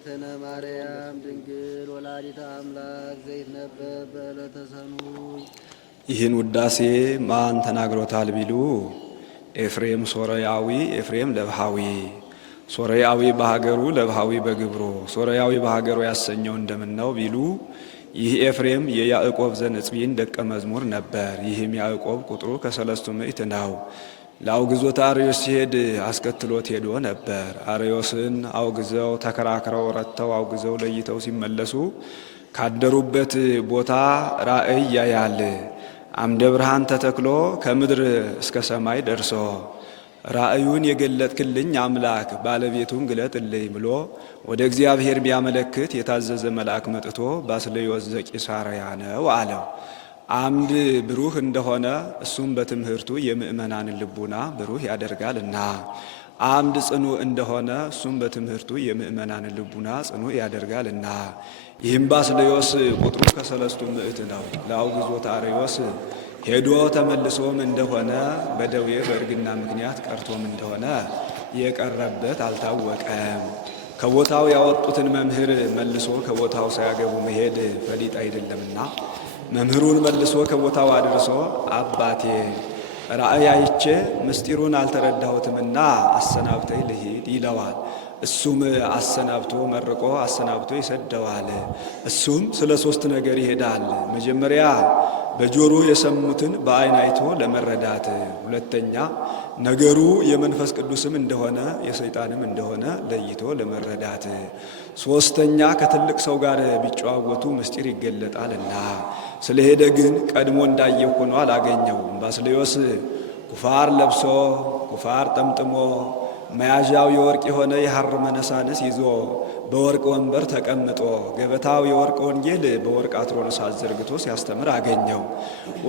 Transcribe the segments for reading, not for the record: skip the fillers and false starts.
እግዝእትነ ማርያም ድንግል ወላዲተ አምላክ ዘይትነበብ በዕለተ ሰኑይ። ይህን ውዳሴ ማን ተናግሮታል ቢሉ ኤፍሬም ሶርያዊ፣ ኤፍሬም ለብሃዊ። ሶርያዊ በሀገሩ ለብሃዊ በግብሩ። ሶርያዊ በሀገሩ ያሰኘው እንደምነው ቢሉ ይህ ኤፍሬም የያዕቆብ ዘንጽቢን ደቀ መዝሙር ነበር። ይህም ያዕቆብ ቁጥሩ ከሰለስቱ ምዕት ነው። ለአውግዞት አርዮስ ሲሄድ አስከትሎት ሄዶ ነበር። አርዮስን አውግዘው ተከራክረው ረተው አውግዘው ለይተው ሲመለሱ ካደሩበት ቦታ ራእይ ያያል። አምደ ብርሃን ተተክሎ ከምድር እስከ ሰማይ ደርሶ ራእዩን የገለጥክልኝ አምላክ ባለቤቱን ግለጥልኝ ብሎ ወደ እግዚአብሔር ቢያመለክት የታዘዘ መልአክ መጥቶ ባስልዮስ ዘቂሳርያ ነው አለው። አምድ ብሩህ እንደሆነ እሱም በትምህርቱ የምእመናንን ልቡና ብሩህ ያደርጋልና፣ አምድ ጽኑ እንደሆነ እሱም በትምህርቱ የምእመናንን ልቡና ጽኑ ያደርጋልና። ይህም ባስልዮስ ቁጥሩ ከሰለስቱ ምዕት ነው። ለአውግዞት አርዮስ ሄዶ ተመልሶም እንደሆነ በደዌ በእርግና ምክንያት ቀርቶም እንደሆነ የቀረበት አልታወቀም። ከቦታው ያወጡትን መምህር መልሶ ከቦታው ሳያገቡ መሄድ ፈሊጥ አይደለምና መምህሩን መልሶ ከቦታው አድርሶ አባቴ ራእይ አይቼ ምስጢሩን አልተረዳሁትምና አሰናብተኝ ልሂድ ይለዋል። እሱም አሰናብቶ መርቆ አሰናብቶ ይሰደዋል። እሱም ስለ ሶስት ነገር ይሄዳል። መጀመሪያ በጆሮ የሰሙትን በዓይን አይቶ ለመረዳት፣ ሁለተኛ ነገሩ የመንፈስ ቅዱስም እንደሆነ የሰይጣንም እንደሆነ ለይቶ ለመረዳት፣ ሶስተኛ ከትልቅ ሰው ጋር ቢጨዋወቱ ምስጢር ይገለጣልና። ስለሄደ ግን ቀድሞ እንዳየው ሆኖ አላገኘውም። ባስልዮስ ኩፋር ለብሶ ኩፋር ጠምጥሞ መያዣው የወርቅ የሆነ የሐር መነሳንስ ይዞ በወርቅ ወንበር ተቀምጦ ገበታው የወርቅ ወንጌል በወርቅ አትሮንስ አዘርግቶ ሲያስተምር አገኘው።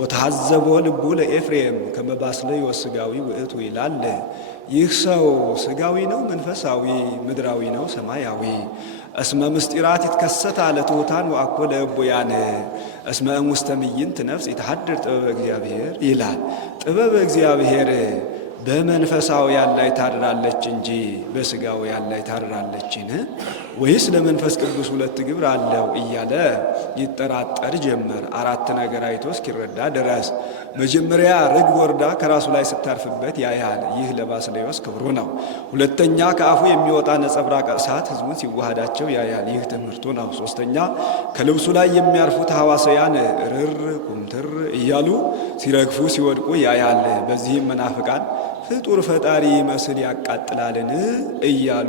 ወታዘቦ ልቡ ለኤፍሬም ከመ ባስልዮስ ሥጋዊ ውእቱ ይላል። ይህ ሰው ሥጋዊ ነው መንፈሳዊ፣ ምድራዊ ነው ሰማያዊ። እስመ ምስጢራት ይትከሰት አለ ትሑታን ወአኮ ለእቡያን እስመ እሙስተ ምይንት ነፍስ ይትሐድር ጥበበ እግዚአብሔር ይላል። ጥበበ እግዚአብሔር በመንፈሳውያን ላይ ታድራለች እንጂ በሥጋውያን ላይ ታድራለችን? ወይስ ለመንፈስ ቅዱስ ሁለት ግብር አለው እያለ ይጠራጠር ጀመር። አራት ነገር አይቶ እስኪረዳ ድረስ መጀመሪያ ርግብ ወርዳ ከራሱ ላይ ስታርፍበት ያያል። ይህ ለባስልዮስ ክብሩ ነው። ሁለተኛ ከአፉ የሚወጣ ነጸብራቅ እሳት ሕዝቡን ሲዋሃዳቸው ያያል። ይህ ትምህርቱ ነው። ሶስተኛ ከልብሱ ላይ የሚያርፉት ሐዋሳያን ርር ኩምትር እያሉ ሲረግፉ ሲወድቁ ያያል። በዚህም መናፍቃን ፍጡር ፈጣሪ መስል ያቃጥላልን እያሉ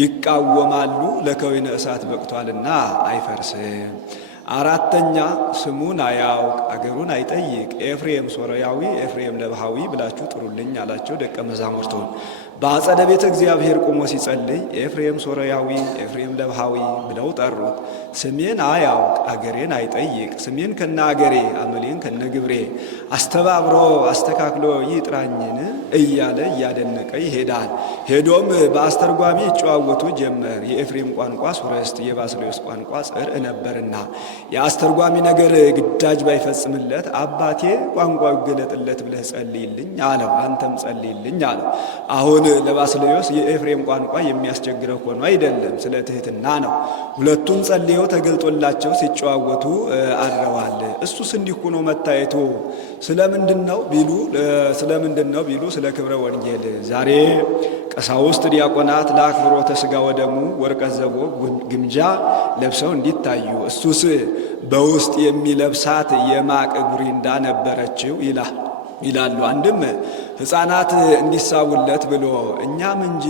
ይቃወማሉ። ለከዊነ እሳት በቅቷልና አይፈርስም። አራተኛ ስሙን አያውቅ አገሩን አይጠይቅ። ኤፍሬም ሶርያዊ ኤፍሬም ለብሃዊ ብላችሁ ጥሩልኝ አላቸው ደቀ መዛሙርቱን። በአጸደ ቤተ እግዚአብሔር ቆሞ ሲጸልይ ኤፍሬም ሶርያዊ ኤፍሬም ለብሃዊ ብለው ጠሩት። ስሜን አያውቅ አገሬን አይጠይቅ፣ ስሜን ከነ አገሬ አመሌን ከነ ግብሬ አስተባብሮ አስተካክሎ ይጥራኝን እያለ እያደነቀ ይሄዳል። ሄዶም በአስተርጓሚ ይጨዋወቱ ጀመር። የኤፍሬም ቋንቋ ሱረስት የባስልዮስ ቋንቋ ጽርዕ ነበርና የአስተርጓሚ ነገር ግዳጅ ባይፈጽምለት አባቴ ቋንቋው ይገለጥለት ብለህ ጸልይልኝ አለው። አንተም ጸልይልኝ አለው። አሁን ለባስልዮስ የኤፍሬም ቋንቋ የሚያስቸግረው ሆኖ አይደለም፣ ስለ ትሕትና ነው። ሁለቱም ጸልየው ተገልጦላቸው ሲጨዋወቱ አድረዋል። እሱስ እንዲህ ሆኖ መታየቱ ስለምንድን ነው ቢሉ ስለ ክብረ ወንጌል። ዛሬ ቀሳውስት ዲያቆናት ለአክብሮተ ሥጋ ወደሙ ወርቀ ዘቦ ግምጃ ለብሰው እንዲታዩ እሱስ በውስጥ የሚለብሳት የማቅ ጉሪንዳ ነበረችው ይላሉ። አንድም ሕፃናት እንዲሳቡለት ብሎ እኛም እንጂ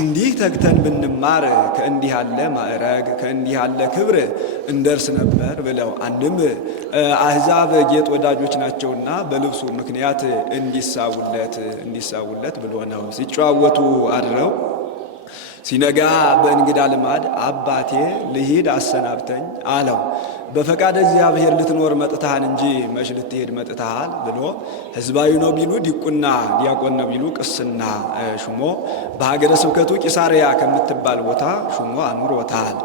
እንዲህ ተግተን ብንማር ከእንዲህ ያለ ማዕረግ ከእንዲህ ያለ ክብር እንደርስ ነበር ብለው፣ አንድም አሕዛብ ጌጥ ወዳጆች ናቸውና በልብሱ ምክንያት እንዲሳቡለት ብሎ ነው። ሲጨዋወቱ አድረው ሲነጋ በእንግዳ ልማድ አባቴ ልሂድ አሰናብተኝ አለው። በፈቃደ እግዚአብሔር ልትኖር መጥተሃል እንጂ መች ልትሄድ መጥተሃል ብሎ ሕዝባዊ ነው ቢሉ ዲቁና፣ ዲያቆን ነው ቢሉ ቅስና ሹሞ በሀገረ ስብከቱ ቂሳርያ ከምትባል ቦታ ሹሞ አኑሮታል።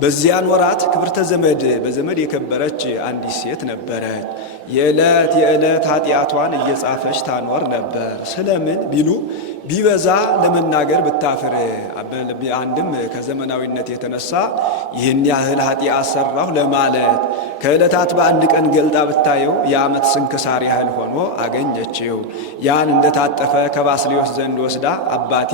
በዚያን ወራት ክብርተ ዘመድ በዘመድ የከበረች አንዲት ሴት ነበረች። የዕለት የዕለት ኃጢአቷን እየጻፈች ታኖር ነበር። ስለምን ቢሉ ቢበዛ ለመናገር ብታፍር፣ አንድም ከዘመናዊነት የተነሳ ይህን ያህል ኃጢአት ሰራሁ ለማለት ከዕለታት በአንድ ቀን ገልጣ ብታየው የዓመት ስንክሳር ያህል ሆኖ አገኘችው። ያን እንደታጠፈ ከባስልዮስ ዘንድ ወስዳ አባቴ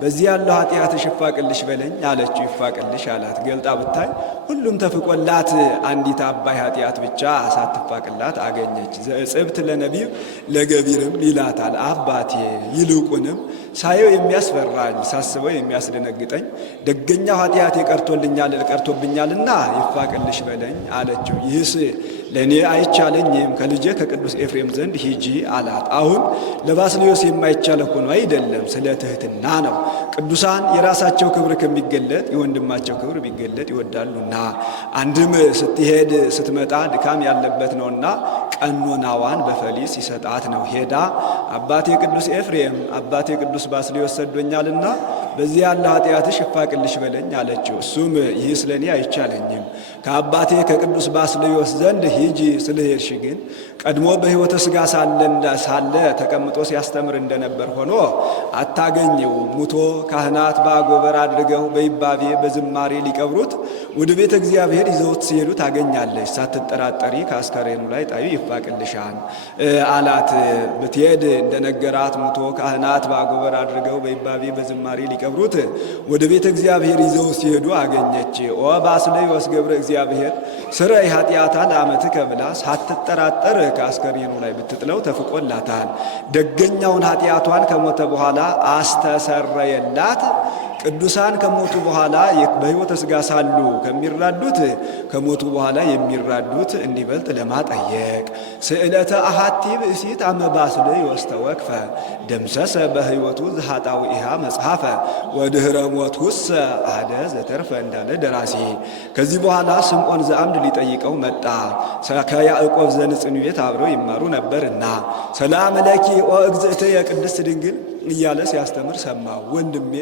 በዚህ ያለው ኃጢአትሽ ይፋቅልሽ በለኝ አለችው። ይፋቅልሽ አላት። ገልጣ ብታይ ሁሉም ተፍቆላት አንዲት አባይ ኃጢአት ብቻ ሳትፋቅላት አገኘች። ዘእጽብት ለነቢብ ለገቢርም ይላታል። አባቴ ይልቁንም ሳየው የሚያስፈራኝ ሳስበው የሚያስደነግጠኝ ደገኛው ኃጢአቴ ቀርቶብኛልና ይፋቅልሽ በለኝ አለችው። ይህስ ለእኔ አይቻለኝም፣ ከልጄ ከቅዱስ ኤፍሬም ዘንድ ሂጂ አላት። አሁን ለባስልዮስ የማይቻለ ሆኖ አይደለም፣ ስለ ትሕትና ነው። ቅዱሳን የራሳቸው ክብር ከሚገለጥ የወንድማቸው ክብር ቢገለጥ ይወዳሉና፣ አንድም ስትሄድ ስትመጣ ድካም ያለበት ነውና ቀኖናዋን በፈሊስ ይሰጣት ነው። ሄዳ አባቴ ቅዱስ ኤፍሬም አባቴ ቅዱስ ባስልዮስ ሰዶኛልና በዚህ ያለ ኃጢአትሽ ይፋቅልሽ በለኝ አለችው። እሱም ይህስ ለእኔ አይቻለኝም፣ ከአባቴ ከቅዱስ ባስልዮስ ዘንድ ሂጂ፣ ስለሄድሽ ግን ቀድሞ በሕይወተ ሥጋ ሳለ ተቀምጦ ሲያስተምር እንደነበር ሆኖ አታገኘው። ሙቶ ካህናት በአጎበር አድርገው በይባቤ በዝማሬ ሊቀብሩት ወደ ቤተ እግዚአብሔር ይዘውት ሲሄዱ ታገኛለች። ሳትጠራጠሪ ከአስከሬኑ ላይ ጣዩ ይፋቅልሻል አላት። ብትሄድ እንደነገራት ሙቶ ካህናት በአጎበር አድርገው በይባቤ በዝማሬ ሊቀብሩት ወደ ቤተ እግዚአብሔር ይዘው ሲሄዱ አገኘች። ኦ ባስልዮስ ገብረ እግዚአብሔር ስረይ ኃጢአታ ለዓመትከ ብላ ሳትጠራጠር ከአስከሬኑ ላይ ብትጥለው ተፍቆላታል። ደገኛውን ኃጢአቷን ከሞተ በኋላ አስተሰረየላት። ቅዱሳን ከሞቱ በኋላ በሕይወተ ሥጋ ሳሉ ከሚራዱት ከሞቱ በኋላ የሚራዱት እንዲበልጥ ለማጠየቅ ስእለተ አሐቲ ብእሲት አመ ባስልዮስ ተወክፈ ደምሰሰ በሕይወቱ ዘኃጣውኢሃ መጽሐፈ ወድኅረ ሞቱሰ አሐደ ዘተርፈ እንዳለ ደራሲ። ከዚህ በኋላ ስምዖን ዘአምድ ሊጠይቀው መጣ። ከያዕቆብ ዘንጽንዌት አብረው ይማሩ ነበርና ሰላም ለኪ ኦ እግዝእትየ ቅድስት ድንግል እያለ ሲያስተምር ሰማው። ወንድሜ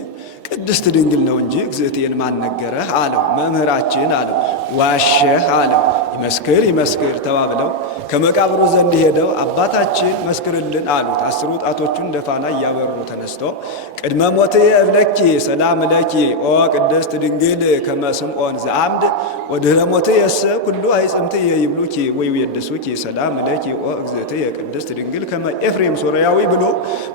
ቅድስት ድንግል ነው እንጂ እግዝእትዬን ማን ነገረህ አለው። መምህራችን አለው። ዋሸህ አለው። ይመስክር ይመስክር ተባብለው ከመቃብሩ ዘንድ ሄደው አባታችን መስክርልን አሉት። 10 ጣቶቹን እንደ ፋና እያበሩ ተነስቶ ቅድመ ሞትየ እብለኪ ሰላም ለኪ ኦ ቅድስት ድንግል ከመ ስምዖን ዘአምድ ወድኅረ ሞትየሰ ኩሉ አይጽምትየ ይብሉኪ ወይቤድሱኪ ሰላም ለኪ ኦ እግዝእትየ ቅድስት ድንግል ከመ ኤፍሬም ሶርያዊ ብሎ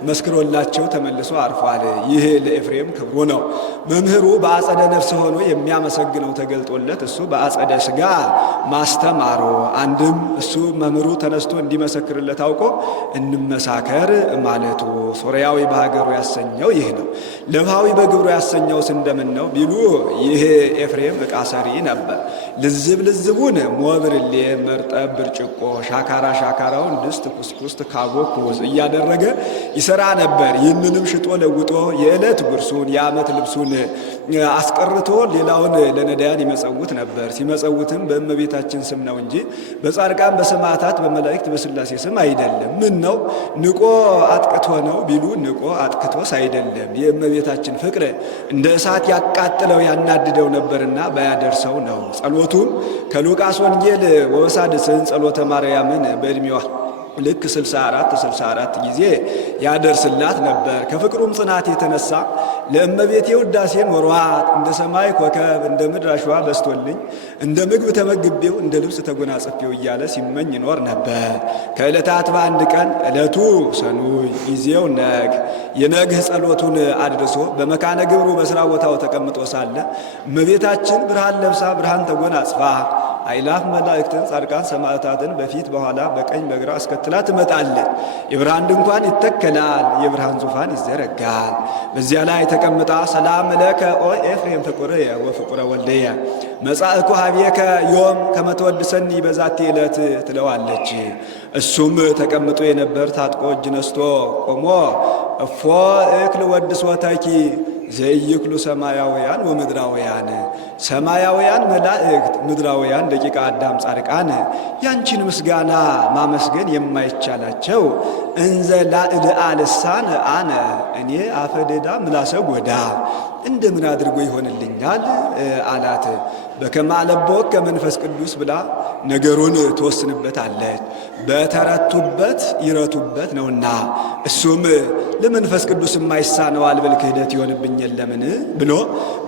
መስክሮላቸው ተመልሶ አርፏል። ይህ ለኤፍሬም ክብሩ ነው። መምህሩ በአጸደ ነፍስ ሆኖ የሚያመሰግነው ተገልጦለት እሱ በአጸደ ሥጋ ማስተማሩ፣ አንድም እሱ መምህሩ ተነስቶ እንዲመሰክርለት አውቆ እንመሳከር ማለቱ ሶርያዊ በሀገሩ ያሰኘው ይህ ነው። ለብሃዊ በግብሩ ያሰኘውስ እንደምን ነው ቢሉ ይህ ኤፍሬም ዕቃ ሰሪ ነበር። ልዝብ ልዝቡን ሞብርሌ፣ መርጠብ፣ ብርጭቆ፣ ሻካራ ሻካራውን ድስት፣ ኩስኩስት፣ ካቦ፣ ኩዝ እያደረገ ይሰራ ነበር። ይህንንም ሽጦ ለውጦ የዕለት ጉርሱን የዓመት ልብሱን አስቀርቶ ሌላውን ለነዳያን ይመጸውት ነበር። ሲመጸውትም በእመቤታችን ስም ነው እንጂ በጻድቃን በሰማዕታት በመላእክት በሥላሴ ስም አይደለም። ምን ነው ንቆ አጥቅቶ ነው ቢሉ ንቆ አጥቅቶስ አይደለም። የእመቤታችን ፍቅር እንደ እሳት ያቃጥለው ያናድደው ነበርና ባያደርሰው ነው። ጸሎቱም ከሉቃስ ወንጌል ወበሳድስን ጸሎተ ማርያምን በዕድሜዋ ልክ 64 ጊዜ ያደርስላት ነበር። ከፍቅሩም ጽናት የተነሳ ለእመቤቴ ውዳሴ ኖሯት እንደ ሰማይ ኮከብ እንደ ምድር አሸዋ በስቶልኝ እንደ ምግብ ተመግቤው እንደ ልብስ ተጎናጽፌው እያለ ሲመኝ ይኖር ነበር። ከዕለታት በአንድ ቀን ዕለቱ ሰኑይ ጊዜው ነግ የነግህ ጸሎቱን አድርሶ በመካነ ግብሩ በሥራ ቦታው ተቀምጦ ሳለ እመቤታችን ብርሃን ለብሳ ብርሃን ተጎናጽፋ አእላፍ መላእክትን ጻድቃን ሰማዕታትን በፊት በኋላ በቀኝ በግራ አስከትላ ትመጣለች። የብርሃን ድንኳን ይተከላል፣ የብርሃን ዙፋን ይዘረጋል። በዚያ ላይ ተቀምጣ ሰላም ለከ ኦ ኤፍሬም ፍቁርየ ወፍቁረ ወልደየ መጻእኩ ኀቤከ ዮም ከመ ትወድሰኒ በዛቲ ዕለት ትለዋለች። እሱም ተቀምጦ የነበር ታጥቆ እጅ ነስቶ ቆሞ እፎ እክል ወድሶተኪ ዘይክሉ ሰማያውያን ወምድራውያን ሰማያውያን መላእክት ምድራውያን ደቂቀ አዳም ጻድቃን ያንቺን ምስጋና ማመስገን የማይቻላቸው እንዘ ላዕልአ ልሳን አነ እኔ አፈደዳ ምላሰ ጎዳ እንደምን አድርጎ ይሆንልኛል አላት። በከመ አለቦ ከመንፈስ ቅዱስ ብላ ነገሩን ትወስንበታለች። በተረቱበት ይረቱበት ነውና እሱም ለመንፈስ ቅዱስ የማይሳነው አልበል ክህደት ይሆንብኝ የለምን ብሎ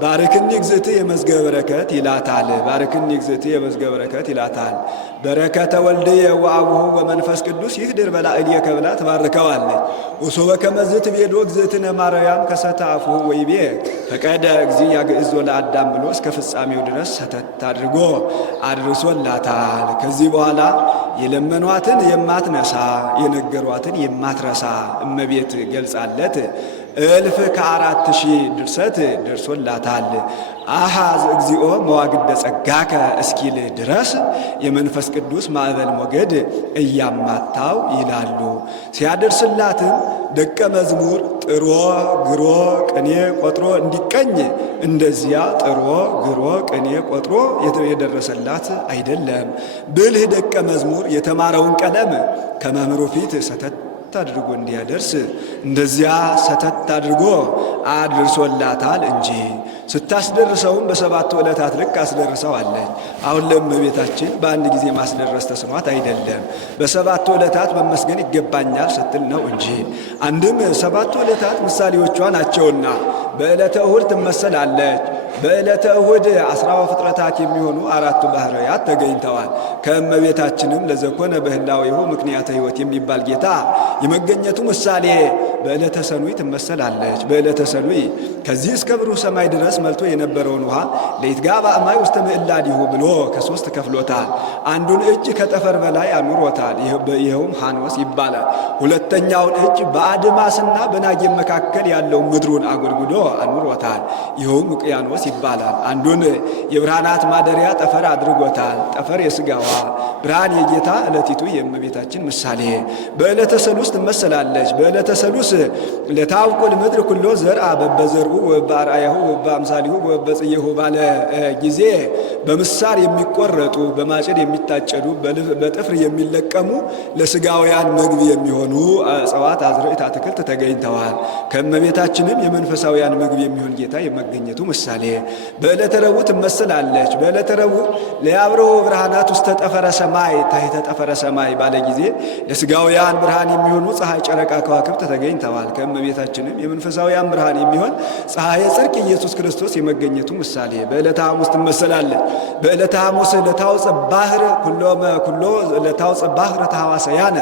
ባርክኒ እግዝእትየ የመዝገበ በረከት ይላታል። ባርክኒ እግዝእትየ የመዝገበ በረከት ይላታል። በረከተ ወልድየ ወአቡሁ ወመንፈስ ቅዱስ ይህድር በላዕሌከ ብላ ትባርከዋለች። ወሶበ ከመዝ ትቤሎ እግዝእትነ ማርያም ከሰተ አፉሁ ወይቤ ፈቀደ እግዚእ ያግዕዞ ለአዳም ብሎ እስከ ፍጻሜው ድረስ ሰተት አድርጎ አድርሶላታል። ከዚህ በኋላ የለመኗትን የማትነሳ የነገሯትን የማትረሳ እመቤት ገልጻለት 1400 ድርሰት ደርሶላታል። አሃዝ እግዚኦ መዋግደ ጸጋከ እስኪል ድረስ የመንፈስ ቅዱስ ማዕበል ሞገድ እያማታው ይላሉ። ሲያደርስላትም ደቀ መዝሙር ጥሮ ግሮ ቅኔ ቆጥሮ እንዲቀኝ እንደዚያ ጥሮ ግሮ ቅኔ ቆጥሮ የደረሰላት አይደለም። ብልህ ደቀ መዝሙር የተማረውን ቀለም ከመምህሩ ፊት ሰተት አድርጎ እንዲያደርስ እንደዚያ ሰተት አድርጎ አድርሶላታል እንጂ ስታስደርሰውም በሰባቱ ዕለታት ልክ አስደርሰዋለች። አሁን ለእመቤታችን በአንድ ጊዜ ማስደረስ ተስኗት አይደለም፣ በሰባቱ ዕለታት መመስገን ይገባኛል ስትል ነው እንጂ። አንድም ሰባቱ ዕለታት ምሳሌዎቿ ናቸውና በዕለተ እሁድ ትመሰላለች። በዕለተ እሁድ 10 ፍጥረታት የሚሆኑ 4 ባህርያት ተገኝተዋል። ከእመቤታችንም ለዘኮነ በህላዌሁ ምክንያተ ሕይወት የሚባል ጌታ የመገኘቱ ምሳሌ በዕለተ ሰኑይ ትመሰላለች። በዕለተ ሰኑይ ከዚህ እስከ ብሩህ ሰማይ ድረስ መልቶ የነበረውን ውሃ ለይትጋባ እማይ ውስተ ምዕላዲሁ ብሎ ከ3 ከፍሎታል። አንዱን እጅ ከጠፈር በላይ አኑሮታል። ይኸውም ሐኖስ ይባላል። ሁለተኛውን እጅ በአድማስና በናጌም መካከል ያለው ምድሩን አጎድጉዶ አኑሮታል። ይኸውም ውቅያኖስ ይባላል። አንዱን የብርሃናት ማደሪያ ጠፈር አድርጎታል። ጠፈር የሥጋዋ ብርሃን የጌታ ዕለቲቱ የእመቤታችን ምሳሌ በዕለተ ሰሉስ ትመሰላለች። በዕለተ ሰሉስ ለታውቁል ምድር ኩሎ ዘርአ በበዘርኡ ወበአርአያሁ ወበአምሳሊሁ ወበጽየሁ ባለ ጊዜ በምሳር የሚቆረጡ በማጭድ የሚታጨዱ በጥፍር የሚለቀሙ ለሥጋውያን ምግብ የሚሆኑ እጽዋት፣ አዝርዕት፣ አትክልት ተገኝተዋል። ከእመቤታችንም የመንፈሳውያን ምግብ የሚሆን ጌታ የመገኘቱ ምሳሌ በዕለተ ረቡዕ ትመሰላለች። በዕለተ ረቡዕ ለያብረው ብርሃናት ውስተ ጠፈረ ሰማይ ታሕተ ጠፈረ ሰማይ ባለ ጊዜ ለሥጋውያን ብርሃን የሚሆኑ ፀሐይ፣ ጨረቃ፣ ከዋክብት ተገኝተዋል። ከእመቤታችንም የመንፈሳውያን ብርሃን የሚሆን ፀሐየ ጽድቅ ኢየሱስ ክርስቶስ የመገኘቱ ምሳሌ በዕለተ ሐሙስ ትመሰላለች። በዕለተ ሐሙስ ለታውፀ ባህር ኩሎ ለታውፀ ባህር ተሐዋሰያነ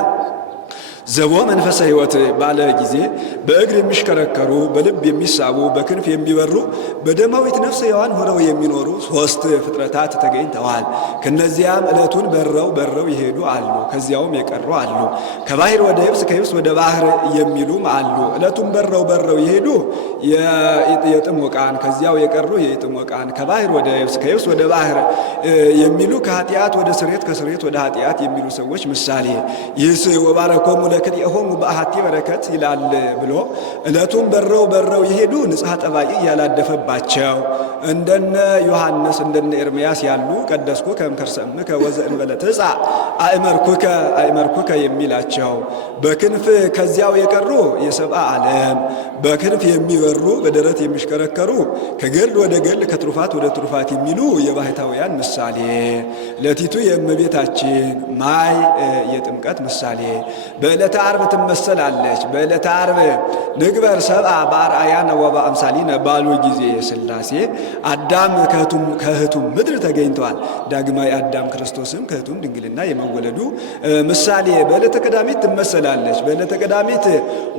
ዘቦ መንፈሰ ሕይወት ባለ ጊዜ በእግር የሚሽከረከሩ በልብ የሚሳቡ በክንፍ የሚበሩ በደማዊት ነፍስ ሕያዋን ሆነው የሚኖሩ 3 ፍጥረታት ተገኝተዋል። ከነዚያም ዕለቱን በረው የሄዱ አሉ፣ ከዚያውም የቀሩ አሉ። ከባህር ወደ የብስ ከየብስ ወደ ባህር የሚሉም አሉ። ዕለቱን በረው የሄዱ የጥሙቃን ከዚያው የቀሩ የጥሙቃን ከባህር ወደ የብስ ከየብስ ወደ ባህር የሚሉ ከኃጢአት ወደ ስሬት ከስሬት ወደ ኃጢአት የሚሉ ሰዎች ምሳሌ ይህስ ወባረኮሙ ለክልኤሆሙ በአሐቲ በረከት ይላል ብሎ ዕለቱን በረው የሄዱ ንጽሐ ጠባይ ያላደፈባቸው እንደነ ዮሐንስ እንደነ ኤርምያስ ያሉ ቀደስኩከ እምከርሰ እምከ ወዘእንበለ ትጻእ አእመርኩከ የሚላቸው በክንፍ ከዚያው የቀሩ የሰብአ ዓለም በክንፍ የሚበሩ በደረት የሚሽከረከሩ ከገድል ወደ ገድል ከትሩፋት ወደ ትሩፋት የሚሉ የባሕታውያን ምሳሌ ለቲቱ የእመቤታችን ማይ የጥምቀት ምሳሌ በዕለተ ዓርብ ትመሰላለች። በዕለተ ዓርብ ንግበር ሰብአ በአርአያነ ወበአምሳሊነ ባሉ ጊዜ ሥላሴ አዳም ከእህቱም ምድር ተገኝተዋል። ዳግማዊ አዳም ክርስቶስም ከእህቱም ድንግልና የመወለዱ ምሳሌ በዕለተ ቀዳሚት ትመሰላለች። በዕለተ ቀዳሚት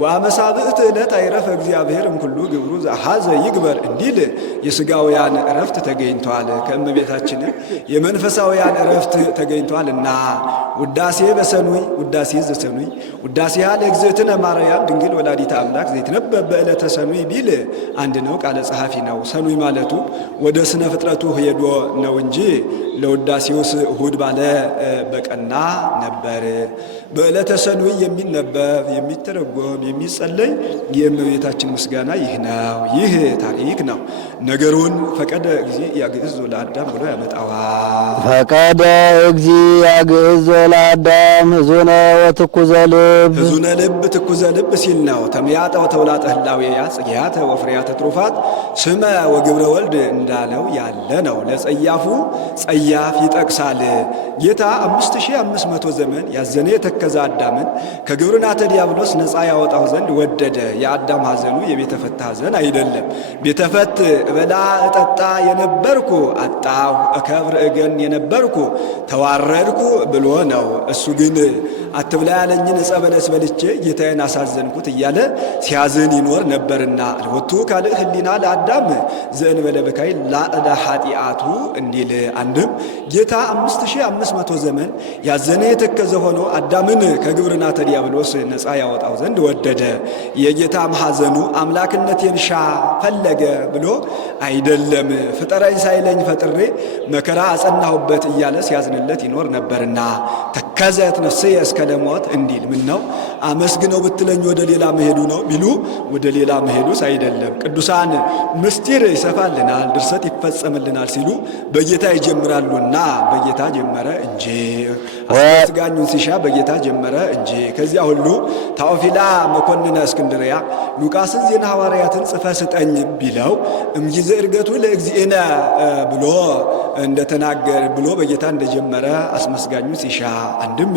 ወአመሳብዕት ዕለት አይረፈ እግዚአብሔር እምኩሉ ግብሩ ዘሐዘ ይግበር እንዲል የሥጋውያን ዕረፍት ተገኝቷል። ከእመቤታችንም የመንፈሳውያን ዕረፍት ተገኝቷልና ውዳሴ በሰኑይ ውዳሴ ዘሰኑይ ውዳሴሃ ለእግዝእትነ ማርያም ድንግል ወላዲተ አምላክ ዘይትነበብ በዕለተ ሰኑይ ቢል አንድ ነው፣ ቃለ ጸሐፊ ነው። ሰኑይ ማለቱ ወደ ስነ ፍጥረቱ ሄዶ ነው እንጂ ለውዳሴውስ እሁድ ባለ በቀና ነበር። በዕለተ ሰኑይ የሚነበብ የሚተረጎም የሚጸለይ የእመቤታችን ምስጋና ይህ ነው። ይህ ታሪክ ነው። ነገሩን ፈቀደ እግዚእ ያግዕዞ ለአዳም ብሎ ያመጣዋል። ፈቀደ እግዚእ ያግዕዞ ለአዳም ሕዙነ ወትኩዘ ልብ ሕዙነ ልብ ትኩዘ ልብ ሲል ነው። ተመያጠ አጣው ተውላጠ ህላዌያ ጽጌያተ ወፍሬያተ ትሩፋት ስመ ወግብረ ወልድ እንዳለው ያለ ነው። ለጸያፉ ጸያፍ ይጠቅሳል። ጌታ 5500 ዘመን ያዘነ የተከዘ አዳምን ከግብርናተ ዲያብሎስ ነፃ ያወጣው ዘንድ ወደደ። የአዳም ሐዘኑ የቤተፈት ሐዘን አይደለም። ቤተፈት እበላ እጠጣ የነበርኩ አጣሁ፣ እከብር እገን የነበርኩ ተዋረድኩ ብሎ ነው። እሱ ግን አትብላ ያለኝን ዕፀ በለስ በልቼ ጌታዬን አሳዘንኩት እያለ ሲያዝን ይኖር ነበርና አልወቱ ካልእ ህሊና ለአዳም ዘእንበለ በካይ ላዕለ ኃጢአቱ እንዲል። አንድም ጌታ 5500 ዘመን ያዘነ የተከዘ ሆኖ አዳምን ከግብርናተ ዲያብሎስ ነፃ ያወጣው ዘንድ ወደደ። የጌታም ሐዘኑ አምላክነቴን ሻ ፈለገ ብሎ አይደለም፣ ፍጠረኝ ሳይለኝ ፈጥሬ መከራ አጸናሁበት እያለ ሲያዝንለት ይኖር ነበርና ተከዘት ነፍስየ እስከ ለሞት እንዲል። ምን ነው አመስግነው ብትለኝ ወደ ሌላ መሄዱ ነው ቢሉ ወደ ሌላ መሄዱስ አይደለም። ቅዱሳን ምስጢር ይሰፋልናል፣ ድርሰት ይፈጸምልናል ሲሉ በጌታ ይጀምራሉና በጌታ ጀመረ እንጂ አስጋኙን ሲሻ በጌታ ጀመረ እንጂ። ከዚያ ሁሉ ታኦፊላ መኮንነ እስክንድርያ ሉቃስን ዜና ሐዋርያትን ጽፈ ስጠኝ ቢለው እምጊዜ እርገቱ ለእግዚእነ ብሎ እንደተናገር ብሎ በጌታ እንደጀመረ አስመስጋኙ ሲሻ። አንድም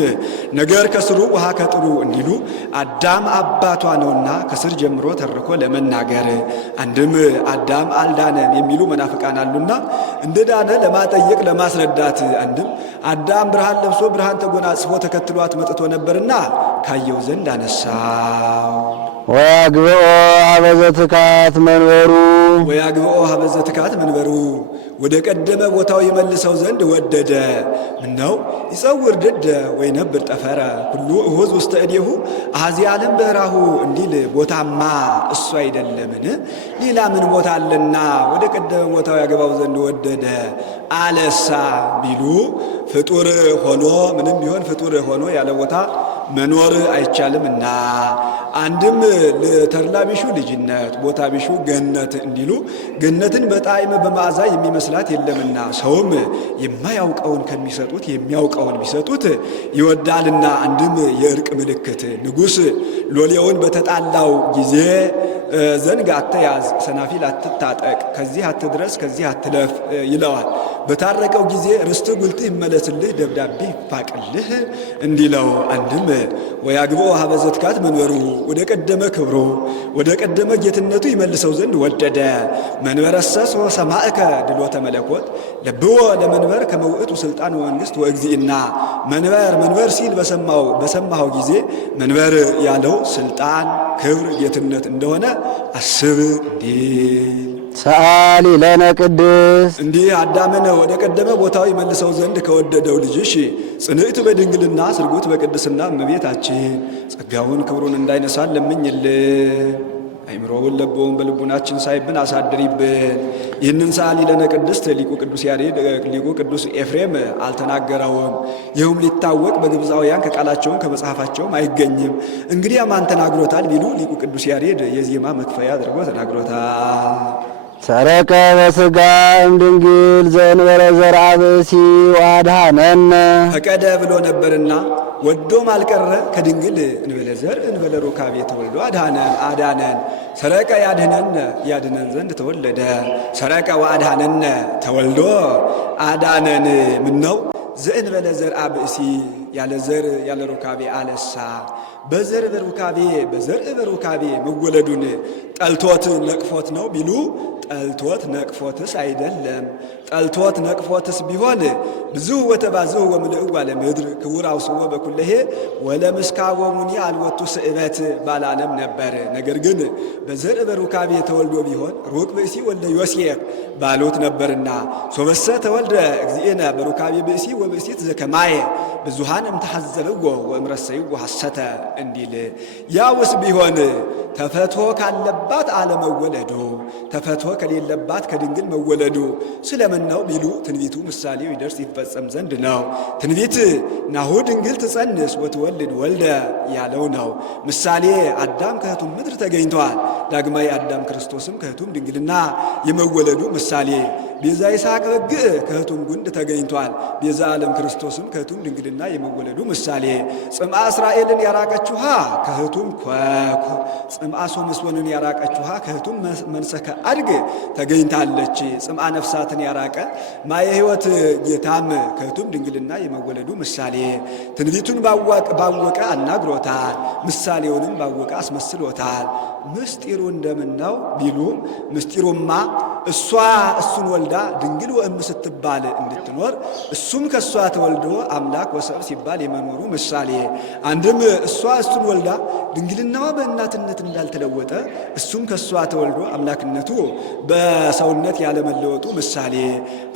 ነገር ከስሩ ውሃ ከጥሩ እንዲሉ አዳም አባቷ ነውና ከስር ጀምሮ ተርኮ ለመናገር። አንድም አዳም አልዳነም የሚሉ መናፍቃን አሉና እንደዳነ ለማጠየቅ ለማስረዳት። አንድም አዳም ብርሃን ለብሶ ብርሃን ተጎናጽፎ ተከትሏት መጥቶ ነበርና ካየው ዘንድ አነሳው። ወያግብኦ ሀበዘ ትካት መንበሩ ወያግብኦ ሀበዘ ትካት መንበሩ ወደ ቀደመ ቦታው ይመልሰው ዘንድ ወደደ። ምነው ይጸውር ድደ ወይነብር ጠፈረ ሁሉ እሁዝ ውስተ እዴሁ አሐዚ ዓለም በራሁ እንዲል ቦታማ እሱ አይደለምን? ሌላ ምን ቦታ አለና ወደ ቀደመ ቦታው ያገባው ዘንድ ወደደ አለሳ ቢሉ ፍጡር ሆኖ ምንም ቢሆን ፍጡር ሆኖ ያለ ቦታ መኖር አይቻልምና። አንድም ለተድላ ቢሹ ልጅነት ቦታ ቢሹ ገነት እንዲሉ ገነትን በጣዕም በመዓዛ የሚመስላት የለምና ሰውም የማያውቀውን ከሚሰጡት የሚያውቀውን ቢሰጡት ይወዳልና። አንድም የእርቅ ምልክት ንጉሥ ሎሌውን በተጣላው ጊዜ ዘንግ አትያዝ፣ ሰናፊል አትታጠቅ፣ ከዚህ አትድረስ፣ ከዚህ አትለፍ ይለዋል። በታረቀው ጊዜ ርስት ጉልትህ ይመለስልህ፣ ደብዳቤ ይፋቅልህ እንዲለው። አንድም ወያግብኦ ሀበዘ ትካት መንበሩ ወደ ቀደመ ክብሩ ወደ ቀደመ ጌትነቱ ይመልሰው ዘንድ ወደደ። መንበረሰ ሰማዕከ ድሎተ መለኮት ለብዎ ለመንበር ከመውእቱ ስልጣን ወመንግስት ወእግዚእና። መንበር ሲል በሰማኸው ጊዜ መንበር ያለው ስልጣን ክብር ጌትነት እንደሆነ አስብ እንዲል። ሰአሊ ለነ ቅድስት እንዲህ አዳምን ወደ ቀደመ ቦታው ይመልሰው ዘንድ ከወደደው ልጅሽ ጽንዕት በድንግልና ስርጉት በቅድስና እመቤታችን ጸጋውን ክብሩን እንዳይነሳን ለምኝልን። አይምሮውን ለቦውን በልቡናችን ሳይብን አሳድሪብን። ይህንን ሰአሊ ለነ ቅድስት ሊቁ ቅዱስ ያሬድ ሊቁ ቅዱስ ኤፍሬም አልተናገረውም። ይህም ሊታወቅ በግብፃውያን ከቃላቸውም ከመጽሐፋቸውም አይገኝም። እንግዲህ ማን ተናግሮታል ቢሉ ሊቁ ቅዱስ ያሬድ የዜማ መክፈያ አድርጎ ተናግሮታል። ሰረቀ በሥጋ እምድንግል ዘእንበለ ዘርአ ብእሲ ወአድኀነነ ፈቀደ ብሎ ነበርና ወዶም አልቀረ ከድንግል እንበለ ዘር እንበለ ሩካቤ ተወልዶ አዳነን። ሰረቀ ያድነን ዘንድ ተወለደ። ሰረቀ ወአድኀነነ ተወልዶ አዳነን። ምነው ዘእንበለ ዘርአ ብእሲ ያለ ዘር ያለ ሩካቤ አለሳ። በዘር በሩካቤ መወለዱን ጠልቶት ነቅፎት ነው ቢሉ ጠልቶት ነቅፎትስ አይደለም። ጠልቶት ነቅፎትስ ቢሆን ብዙ ወተባዝሁ ወምልእዋ ለምድር ክቡር አውስዎ በኩለሄ ወለምስካወሙኒ አልወቱ ስእበት ባላለም ነበር። ነገር ግን በዘር በሩካቤ ተወልዶ ቢሆን ሩቅ ብእሲ ወልደ ዮሴፍ ባሉት ነበርና ሶበሰ ተወልደ እግዚእነ በሩካቤ ብእሲ ወብእሲት ዘከማየ ብዙሃን እምተሐዘብዎ ወእምረሰይዎ ሐሰተ እንዲል። ያውስ ቢሆን ተፈቶ ካለባት አለመወለዱ ተፈቶ ከሌለባት ከድንግል መወለዱ ስለምን ነው ቢሉ ትንቢቱ ምሳሌው ይደርስ ይፈጸም ዘንድ ነው። ትንቢት ናሁ ድንግል ትጸንስ ወትወልድ ወልደ ያለው ነው። ምሳሌ አዳም ከሕቱም ምድር ተገኝተዋል። ዳግማዊ አዳም ክርስቶስም ከሕቱም ድንግልና የመወለዱ ምሳሌ ቤዛ ይስሐቅ በግ ከእህቱም ጉንድ ተገኝቷል። ቤዛ ዓለም ክርስቶስም ከእህቱም ድንግልና የመወለዱ ምሳሌ። ጽምአ እስራኤልን ያራቀች ውሃ ከእህቱም ኮኩ፣ ጽምአ ሶምሶንን ያራቀች ውሃ ከእህቱም መንሰከ አድግ ተገኝታለች። ጽምአ ነፍሳትን ያራቀ ማየ ሕይወት ጌታም ከእህቱም ድንግልና የመወለዱ ምሳሌ። ትንቢቱን ባወቀ አናግሮታል፣ ምሳሌውንም ባወቀ አስመስሎታል። ምስጢሩ እንደምን ነው ቢሉ ምስጢሩማ እሷ እሱን ወልዳ ድንግል ወእም ስትባል እንድትኖር እሱም ከእሷ ተወልዶ አምላክ ወሰብ ሲባል የመኖሩ ምሳሌ። አንድም እሷ እሱን ወልዳ ድንግልናዋ በእናትነት እንዳልተለወጠ እሱም ከእሷ ተወልዶ አምላክነቱ በሰውነት ያለመለወጡ ምሳሌ።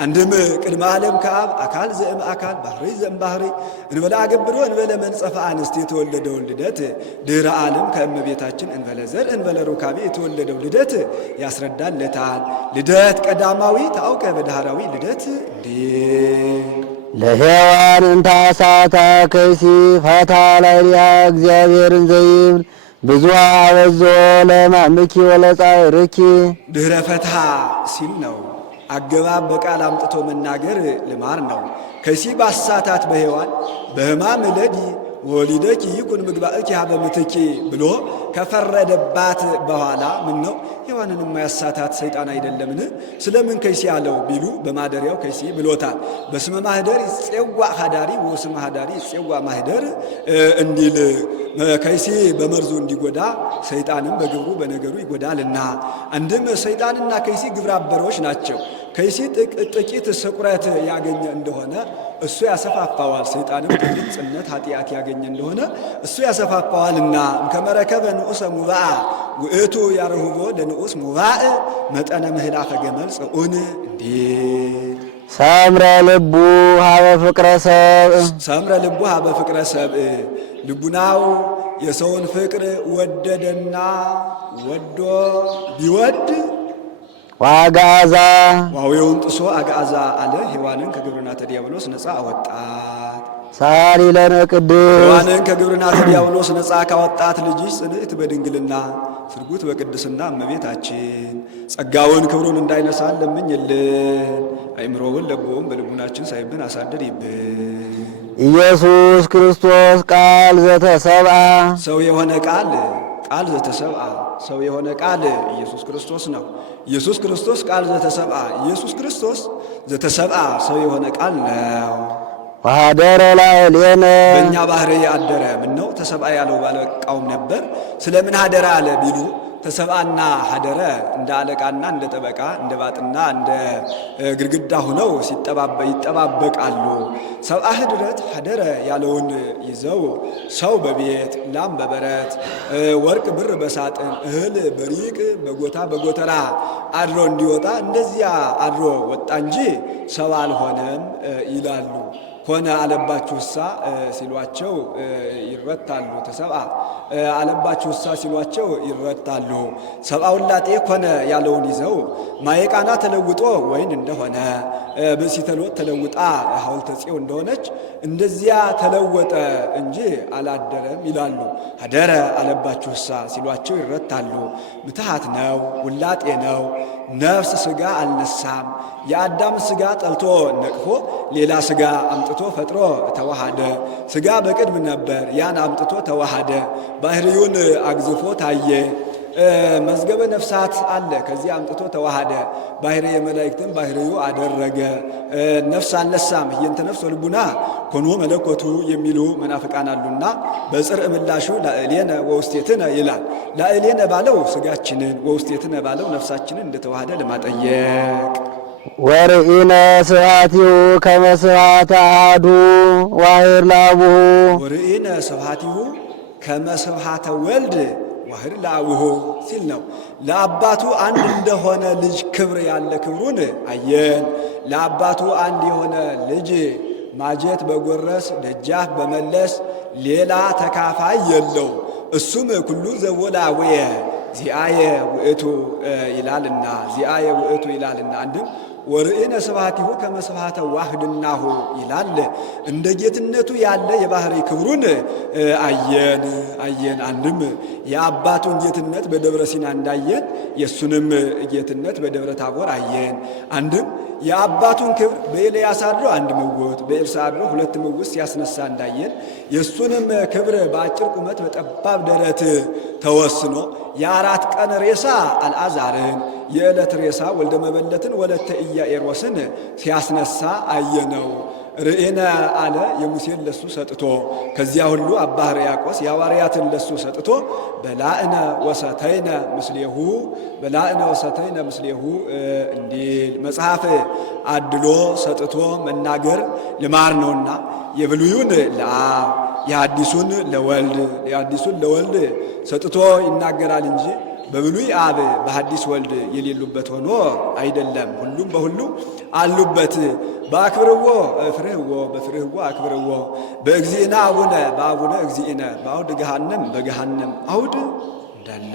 አንድም ቅድመ ዓለም ከአብ አካል ዘእም አካል ባህሪ ዘእም ባህሪ እንበለ አገብሮ እንበለ መንጸፈ አንስት የተወለደው ልደት ድህረ ዓለም ከእመቤታችን እንበለ ዘር እንበለ ሩካቤ የተወለደው ልደት ያስረዳለታል። ልደት ቀዳማዊ ታውቀ በዳህራዊ ልደት እንዴ ለሔዋን እንታሳታ ከይሲ ፈታ ላይሊያ እግዚአብሔርን ዘይብል ብዙሃ አበዞ ለማምኪ ወለጻዕርኪ። ድህረ ፈትሃ ሲል ነው። አገባብ በቃል አምጥቶ መናገር ልማር ነው። ከይሲ ባሳታት በሔዋን በሕማም እለዲ ወሊደኪ ይኩን ምግባእኪ ሀበ ምትኪ ብሎ ከፈረደባት በኋላ ምን ነው ሔዋንን የማያሳታት ሰይጣን አይደለምን? ስለምን ከይሲ አለው ቢሉ በማደሪያው ከይሲ ብሎታል። በስመ ማህደር ይጼዋ ሀዳሪ ወስመ ሀዳሪ ይጼዋ ማህደር እንዲል ከይሲ በመርዙ እንዲጎዳ ሰይጣንም በግብሩ በነገሩ ይጎዳልና። አንድም ሰይጣንና ከይሲ ግብረ አበሮች ናቸው። ከይሲ ጥቂት ስቁረት ያገኘ እንደሆነ እሱ ያሰፋፋዋል። ሰይጣንም ጥቂት ጽነት ኃጢአት ያገኘ እንደሆነ እሱ ያሰፋፋዋልና ከመረከበ ንዑሰ ሙባእ ውእቱ ያረሁቦ ለንዑስ ሙባእ መጠነ ምህላፈ ገመል ጽኡን እንዴ ሰምረ ልቡ ሀበ ፍቅረ ሰብእ። ሰምረ ልቡ ሀበ ፍቅረ ሰብእ ልቡናው የሰውን ፍቅር ወደደና ወዶ ቢወድ ዋጋዛ ዋዌውን ጥሶ አጋዛ አለ። ሔዋንን ከግብርናተ ዲያብሎስ ነፃ አወጣት። ሳሊ ለነ ቅድስት ሔዋንን ከግብርናተ ዲያብሎስ ነፃ ካወጣት ልጅሽ ጽንዕት በድንግልና ስርጉት በቅድስና እመቤታችን ጸጋውን ክብሩን እንዳይነሳን ለምኝልን። አእምሮውን ለቦውን በልቡናችን ሳይብን አሳድሪብን። ኢየሱስ ክርስቶስ ቃል ዘተሰብአ ሰው የሆነ ቃል ቃል ዘተሰብአ ሰው የሆነ ቃል ኢየሱስ ክርስቶስ ነው። ኢየሱስ ክርስቶስ ቃል ዘተሰብአ ኢየሱስ ክርስቶስ ዘተሰብአ ሰው የሆነ ቃል ነው። ወኀደረ ላዕሌነ በእኛ ባህሪ አደረ። ምነው ተሰብአ ያለው ባለቃውም ነበር። ስለምን ሀደረ አለ ቢሉ ተሰብአና ሀደረ እንደ አለቃና እንደ ጠበቃ እንደ ባጥና እንደ ግድግዳ ሆነው ይጠባበቃሉ። ሰብአ ህድረት ሀደረ ያለውን ይዘው ሰው በቤት ላም በበረት ወርቅ ብር በሳጥን እህል በሪቅ በጎታ በጎተራ አድሮ እንዲወጣ እንደዚያ አድሮ ወጣ እንጂ ሰው አልሆነም ይላሉ። ሆነ አለባችሁሳ ሲሏቸው ይረታሉ። ተሰብአ አለባችሁሳ ሲሏቸው ይረታሉ። ሰብአ ውላጤ ኮነ ያለውን ይዘው ማየቃና ተለውጦ ወይን እንደሆነ ብእሲተ ሎጥ ተለውጣ ሐውልተ ጽዮን እንደሆነች እንደዚያ ተለወጠ እንጂ አላደረም ይላሉ። ሀደረ አለባችሁሳ ሲሏቸው ይረታሉ። ምትሃት ነው፣ ውላጤ ነው። ነፍስ ሥጋ አልነሳም። የአዳም ሥጋ ጠልቶ ነቅፎ ሌላ ሥጋ አምጥቶ ፈጥሮ ተዋሃደ። ሥጋ በቅድም ነበር፣ ያን አምጥቶ ተዋሃደ። ባህሪውን አግዝፎ ታየ። መዝገበ ነፍሳት አለ፣ ከዚህ አምጥቶ ተዋሃደ። ባህሪ የመላእክትን ባህሪው አደረገ። ነፍስ አልነሳም። ህየንተ ነፍስ ወልቡና ኮኖ መለኮቱ የሚሉ መናፍቃን አሉና በጽርዕ ምላሹ ላዕሌነ ወውስቴትነ ይላል። ላዕሌነ ባለው ሥጋችንን ወውስቴትነ ባለው ነፍሳችንን እንደተዋሃደ ለማጠየቅ ወርኢነ ስብሐቲሁ ከመ ስብሐተ አሐዱ ዋሕድ ለአቡሁ ወርኢነ ስብሐቲሁ ከመ ስብሐተ ወልድ ዋሕድ ለአቡሁ ሲል ነው። ለአባቱ አንድ እንደሆነ ልጅ ክብር ያለ ክብሩን አየን። ለአባቱ አንድ የሆነ ልጅ ማጀት በጎረስ ደጃፍ በመለስ ሌላ ተካፋይ የለው። እሱም ኩሉ ዘወላውየ ዚአየ ውእቱ ይላልና ዚአየ ውእቱ ይላልና አንድም ወርኢነ ስብሐቲሁ ከመ ስብሐተ ዋህድናሁ ይላል። እንደ ጌትነቱ ያለ የባህሪ ክብሩን አየን። አንድም የአባቱን ጌትነት በደብረ ሲና እንዳየን የእሱንም ጌትነት በደብረ ታቦር አየን። አንድም የአባቱን ክብር በኤልያስ አድሮ አንድ ምውት በኤልሳዕ አድሮ ሁለት ምውት ሲያስነሳ እንዳየን የእሱንም ክብር በአጭር ቁመት በጠባብ ደረት ተወስኖ የአራት ቀን ሬሳ አልዓዛርን የዕለት ሬሳ ወልደ መበለትን ወለተ ኢያኢሮስን ሲያስነሳ አየነው። ርኤነ አለ የሙሴን ለሱ ሰጥቶ ከዚያ ሁሉ አባ ሕርያቆስ የሐዋርያትን ለሱ ሰጥቶ በላእነ ወሰተይነ ምስሌሁ እንዲል መጽሐፍ አድሎ ሰጥቶ መናገር ልማር ነውና የብሉዩን ለአብ የሐዲሱን ለወልድ ሰጥቶ ይናገራል እንጂ በብሉይ አብ በሐዲስ ወልድ የሌሉበት ሆኖ አይደለም። ሁሉም በሁሉ አሉበት። በአክብርዎ ፍርህዎ በፍርህዎ አክብርዎ በእግዚእነ አቡነ በአቡነ እግዚእነ በአውድ ገሃነም በገሃነም አውድ እንዳለ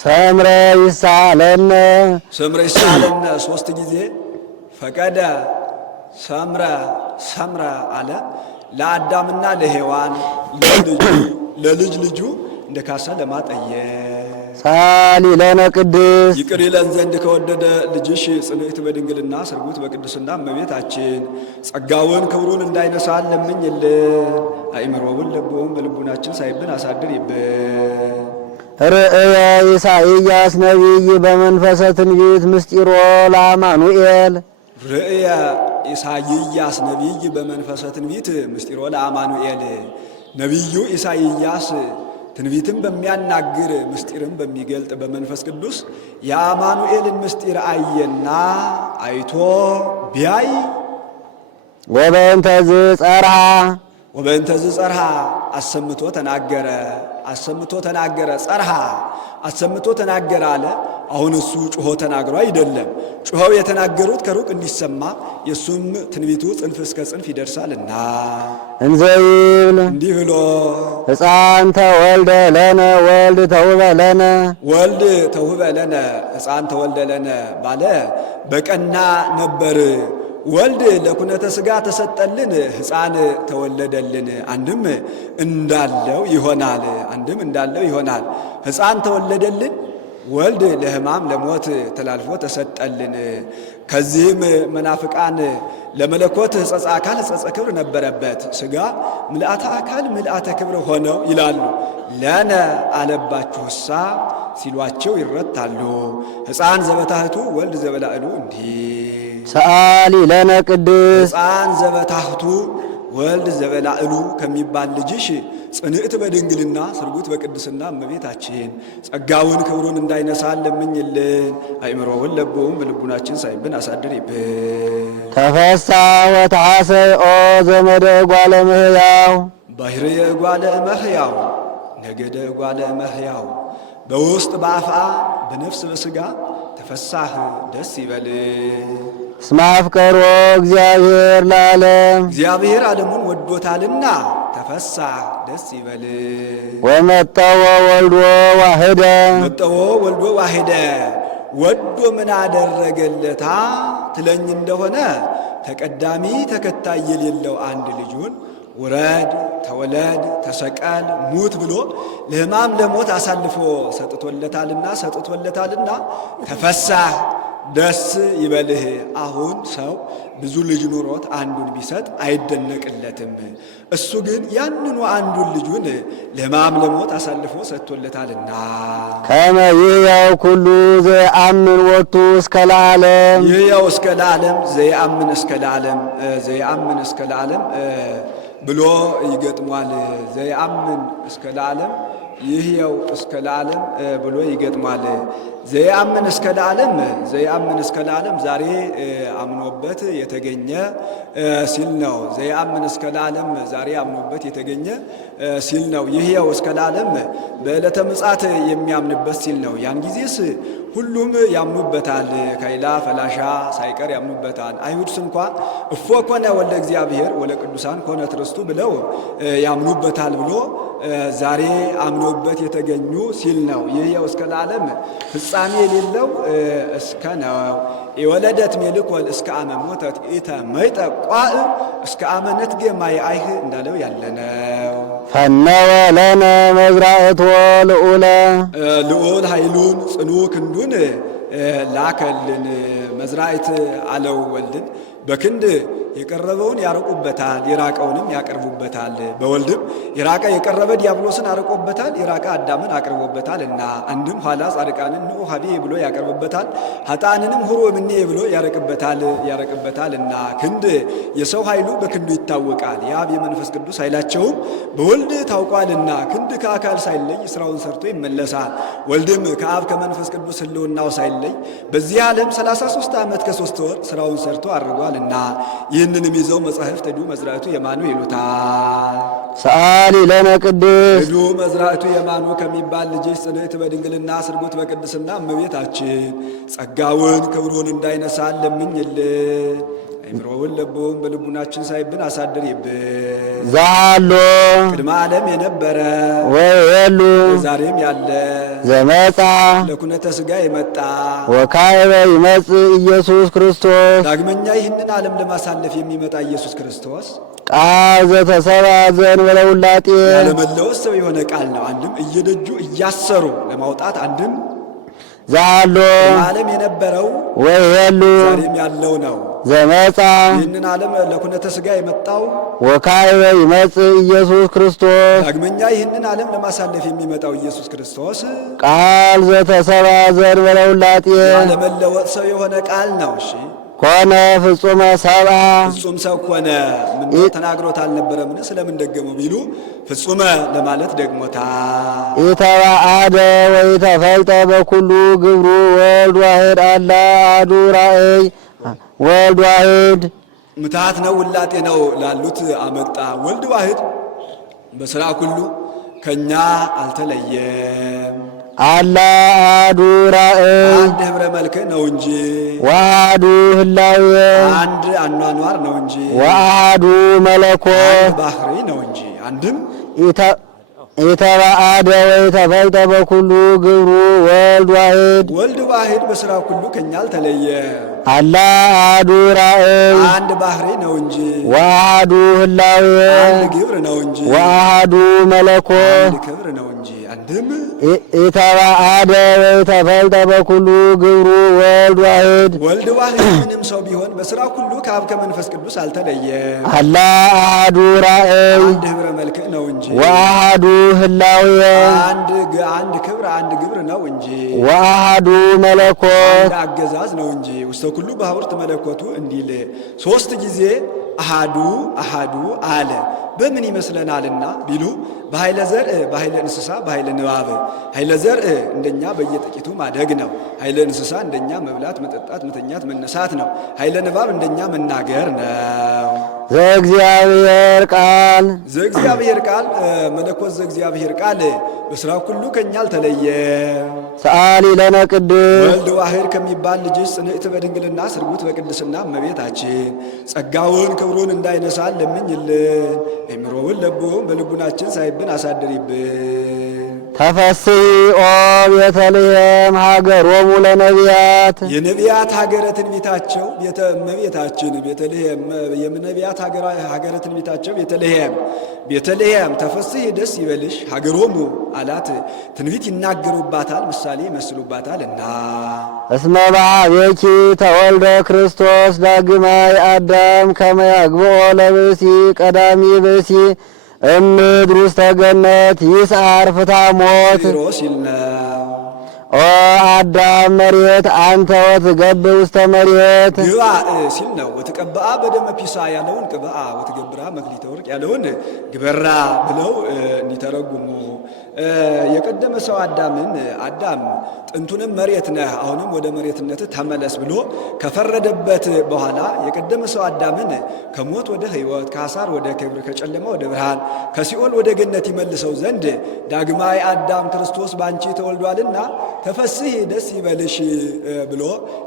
ሰምረ ይሳለነ ሶስት ጊዜ ፈቀደ ሰምረ አለ ለአዳምና ለሔዋን ለልጅ ልጁ እንደ ካሳ ለማጠየቅ ሳሊ ለነ ቅድስት ይቅር ይለን ዘንድ ከወደደ ልጅሽ ጽንዕት በድንግልና ስርጉት በቅድስና እመቤታችን ጸጋውን ክብሩን እንዳይነሳን ለምኝልን። አእምሮውን ልቦውን በልቡናችን ሳይብን አሳድሪብን። ርእየ ኢሳይያስ ነቢይ በመንፈሰ ትንቢት ምስጢሮ ለአማኑኤል ርእየ ኢሳይያስ ነቢይ በመንፈሰ ትንቢት ምስጢሮ ለአማኑኤል ነቢዩ ኢሳይያስ ትንቢትም በሚያናግር ምስጢርም በሚገልጥ በመንፈስ ቅዱስ የአማኑኤልን ምስጢር አየና አይቶ ቢያይ ወበእንተዝ ጸርሃ አሰምቶ ተናገረ አሰምቶ ተናገረ አለ። አሁን እሱ ጩሆ ተናግሮ አይደለም። ጩኸው የተናገሩት ከሩቅ እንዲሰማ የእሱም ትንቢቱ ጽንፍ እስከ ጽንፍ ይደርሳልና እንዘይብል እንዲህ ብሎ ሕፃን ተወልደ ለነ ወልድ ተውበ ለነ ሕፃን ተወልደ ለነ ባለ በቀና ነበር። ወልድ ለኩነተ ሥጋ ተሰጠልን፣ ሕፃን ተወለደልን። አንድም እንዳለው ይሆናል። ሕፃን ተወለደልን፣ ወልድ ለሕማም ለሞት ተላልፎ ተሰጠልን። ከዚህም መናፍቃን ለመለኮት ሕጸጸ አካል ሕጸጸ ክብር ነበረበት፣ ሥጋ ምልአተ አካል ምልአተ ክብር ሆነው ይላሉ። ለነ አለባችሁሳ ሲሏቸው ይረታሉ። ሕፃን ዘበታህቱ ወልድ ዘበላዕሉ እንዲህ ሰአሊ ለነ ቅድስት ሕፃን ዘበታህቱ ወልድ ዘበላዕሉ ከሚባል ልጅሽ ጽንዕት በድንግልና ስርጉት በቅድስና እመቤታችን ጸጋውን ክብሩን እንዳይነሳን ለምኝልን። አእምሮውን ለቦውን በልቡናችን ሳይብን አሳድሪብን። ተፈሳ ወተሐሰይ ኦ ዘመደ እጓለ እመሕያው ባሕርየ እጓለ እመሕያው ነገደ እጓለ እመሕያው በውስጥ በአፍአ በነፍስ በሥጋ ተፈሳህ ደስ ይበል። እስመ አፍቀሮ እግዚአብሔር ለዓለም እግዚአብሔር ዓለሙን ወዶታልና ተፈሳህ ደስ ይበል። ወመጠወ ወልዶ ዋሕደ ወዶ ምን አደረገለታ ትለኝ እንደሆነ ተቀዳሚ ተከታይ የሌለው አንድ ልጁን ውረድ፣ ተወለድ፣ ተሰቀል፣ ሙት ብሎ ለሕማም ለሞት አሳልፎ ሰጥቶለታልና ተፈሳህ ደስ ይበልህ። አሁን ሰው ብዙ ልጅ ኑሮት አንዱን ቢሰጥ አይደነቅለትም። እሱ ግን ያንኑ አንዱን ልጁን ለሕማም ለሞት አሳልፎ ሰጥቶለታልና ከመ ይሕያው ኩሉ ዘየአምን ወቱ እስከ ለዓለም ይሕያው እስከ ለዓለም ዘየአምን እስከ ለዓለም ብሎ ይገጥሟል። ዘየአምን እስከ ለዓለም ይሕያው እስከ ለዓለም ብሎ ይገጥሟል። ዘየአምን እስከ ለዓለም ዛሬ አምኖበት የተገኘ ሲል ነው። ዘየአምን እስከ ለዓለም ዛሬ አምኖበት የተገኘ ሲል ነው። ይሕያው እስከ ለዓለም በዕለተ ምጽአት የሚያምንበት ሲል ነው። ያን ጊዜስ ሁሉም ያምኑበታል። ካይላ ፈላሻ ሳይቀር ያምኑበታል። አይሁድስ እንኳ እፎ ኮነ ወልደ እግዚአብሔር ወለ ቅዱሳን ኮነ ትርስቱ ብለው ያምኑበታል ብሎ ዛሬ አምነውበት የተገኙ ሲል ነው። ይህ ያው እስከ ለዓለም ፍጻሜ የሌለው እስከ ነው። የወለደት ሜልኮል እስከ አመ ሞተት ኢተ መይጠቋእ እስከ አመነት ገማይ አይህ እንዳለው ያለ ነው። ፈነወ ለነ መዝራእቶ ልዑለ ልዑል ኃይሉን ጽኑ ክንዱን ላከልን። መዝራእት አለው ወልድን በክንድ የቀረበውን ያርቁበታል፣ የራቀውንም ያቀርቡበታል። በወልድም የራቀ የቀረበ ዲያብሎስን አርቆበታል፣ የራቀ አዳምን አቅርቦበታል እና አንድም ኋላ ጻድቃንን ንዑ ሀቤ ብሎ ያቀርብበታል፣ ኃጥአንንም ሁሩ እምኔ ብሎ ያረቅበታል እና ክንድ የሰው ኃይሉ በክንዱ ይታወቃል። የአብ የመንፈስ ቅዱስ ኃይላቸውም በወልድ ታውቋልና ክንድ ከአካል ሳይለይ ስራውን ሰርቶ ይመለሳል። ወልድም ከአብ ከመንፈስ ቅዱስ ሕልውናው ሳይለይ በዚህ ዓለም 33 ዓመት ከ3 ወር ስራውን ሰርቶ አድርጓልና ይህንንም ይዘው መጻሕፍት ሄዱ መዝራእቱ የማኑ ይሉታል። ሰአሊ ለነ ቅድስት ሄዱ መዝራእቱ የማኑ ከሚባል ልጅሽ ጽንዕት በድንግልና ስርጉት በቅድስና እመቤታችን ጸጋውን ክብሩን እንዳይነሳን ለምኝልን። አይምሮውን ልቡን በልቡናችን ሳይብን አሳድሪብን። ዛሎ ቅድመ ዓለም የነበረ ወየሉ ዛሬም ያለ ዘመጻ ለኩነተ ሥጋ የመጣ ወካዕበ ይመጽእ ኢየሱስ ክርስቶስ ዳግመኛ ይህንን ዓለም ለማሳለፍ የሚመጣ ኢየሱስ ክርስቶስ ቃል ዘተሰብአ ዘእንበለ ውላጤ ያለመለወስ ሰው የሆነ ቃል ነው። አንድም እየደጁ እያሰሩ ለማውጣት አንድም ዛሎ ዓለም የነበረው ወየሉ ዛሬም ያለው ነው። ዘመጻ ይህንን ዓለም ለኩነተ ሥጋ የመጣው ወካዕበ ይመጽእ ኢየሱስ ክርስቶስ ዳግመኛ ይህንን ዓለም ለማሳለፍ የሚመጣው ኢየሱስ ክርስቶስ ቃል ዘተሰብአ ዘእንበለ ውላጤ ያለመለወጥ ሰው የሆነ ቃል ነው። እሺ ኮነ ፍጹመ ሰብአ ፍጹም ሰው ኮነ። ምን ተናግሮት አልነበረምን? ስለምን ደገመው ቢሉ ፍጹመ ለማለት ደግሞታል። ኢተባአደ ወኢተፈልጠ በኩሉ ግብሩ ወልድ ዋሕድ አላ አሐዱ ራእይ ወልድ ዋሕድ ምትሃት ነው ውላጤ ነው ላሉት አመጣ። ወልድ ዋሕድ በሥራ ሁሉ ከኛ አልተለየም። አላ አሐዱ ራእይ አንድ ኅብረ መልክ ነው እንጂ ወአሐዱ ህላዌ አንድ አኗኗር ነው እንጂ ወአሐዱ መለኮት ባህሪ ነው እንጂ አንድም ኢተባአደ ወኢተፈልጠ በኩሉ ግብሩ ወልድ ዋሕድ ወልድ ዋሕድ በሥራ ሁሉ ከኛ አልተለየ። አላ አሐዱ ራእይ አንድ ባህሪ ነው እንጂ ወአሐዱ ህላዌ አንድ ግብር ነው እንጂ ወአሐዱ መለኮት አንድ ክብር ነው እንጂ አንድም ኢተባአደ ወኢተፈልጠ በኩሉ ግብሩ ወልድ ዋሕድ ወልድ ዋሕድ ምንም ሰው ቢሆን በሥራ ሁሉ ከአብ ከመንፈስ ቅዱስ አልተለየም። አላ አሐዱ ራእይ አንድ ኅብረ መልክ ነው እንጂ ወአሐዱ ህላዌ አንድ ክብር አንድ ግብር ነው እንጂ ወአሐዱ መለኮት አንድ አገዛዝ ነው እንጂ ውስተ ኩሉ በሐውርት መለኮቱ እንዲል 3 ጊዜ አሃዱ አሃዱ አለ። በምን ይመስለናልና ቢሉ በኃይለ ዘርእ በኃይለ እንስሳ በኃይለ ንባብ። ኃይለ ዘርእ እንደኛ በየጥቂቱ ማደግ ነው። ኃይለ እንስሳ እንደኛ መብላት መጠጣት መተኛት መነሳት ነው። ኃይለ ንባብ እንደኛ መናገር ነው። ዘእግዚአብሔር ቃል ዘእግዚአብሔር ቃል መለኮት ዘእግዚአብሔር ቃል በሥራ ሁሉ ከኛ አልተለየ። ሰአሊ ለነ ቅድስት ወልድ ዋሕድ ከሚባል ልጅሽ ጽንዕት በድንግልና ስርጉት በቅድስና እመቤታችን ጸጋውን ክብሩን እንዳይነሳን ለምኝልን። አይምሮውን ለቦውን በልቡናችን ሳይብን አሳድሪብን። ተፈሥሒ ኦ ቤተልሔም ሀገሮሙ ለነቢያት የነቢያት ሀገረ ትንቢታቸው ቤተ እመቤታችን ቤተልሔም የነቢያት ሀገረ ትንቢታቸው ቤተልሔም ተፈሥሒ ደስ ይበልሽ ሀገሮሙ አላት። ትንቢት ይናገሩባታል፣ ምሳሌ ይመስሉባታልና። እስመ በኀቤኪ ተወልደ ክርስቶስ ዳግማይ አዳም ከመ ያግብኦ ለብእሲ ቀዳሚ ብእሲ እምድር ውስተ ገነት ይስዓር ፍትሐ ሞት ሲል ነው። ኦ አዳም መሬት አንተ ወትገብር ውስተ መሬት ግብአ ሲል ነው። ወትቀብአ በደመ ፒሳ ያለውን ቅብአ ወትገብራ መክሊተ ወርቅ ያለውን ግበራ ብለው እንዲተረጉሙ የቀደመ ሰው አዳምን አዳም ጥንቱንም መሬት ነህ አሁንም ወደ መሬትነት ተመለስ ብሎ ከፈረደበት በኋላ የቀደመ ሰው አዳምን ከሞት ወደ ሕይወት ከሐሳር ወደ ክብር ከጨለማ ወደ ብርሃን ከሲኦል ወደ ገነት ይመልሰው ዘንድ ዳግማይ አዳም ክርስቶስ ባንቺ ተወልዷልና ተፈስሒ ደስ ይበልሽ ብሎ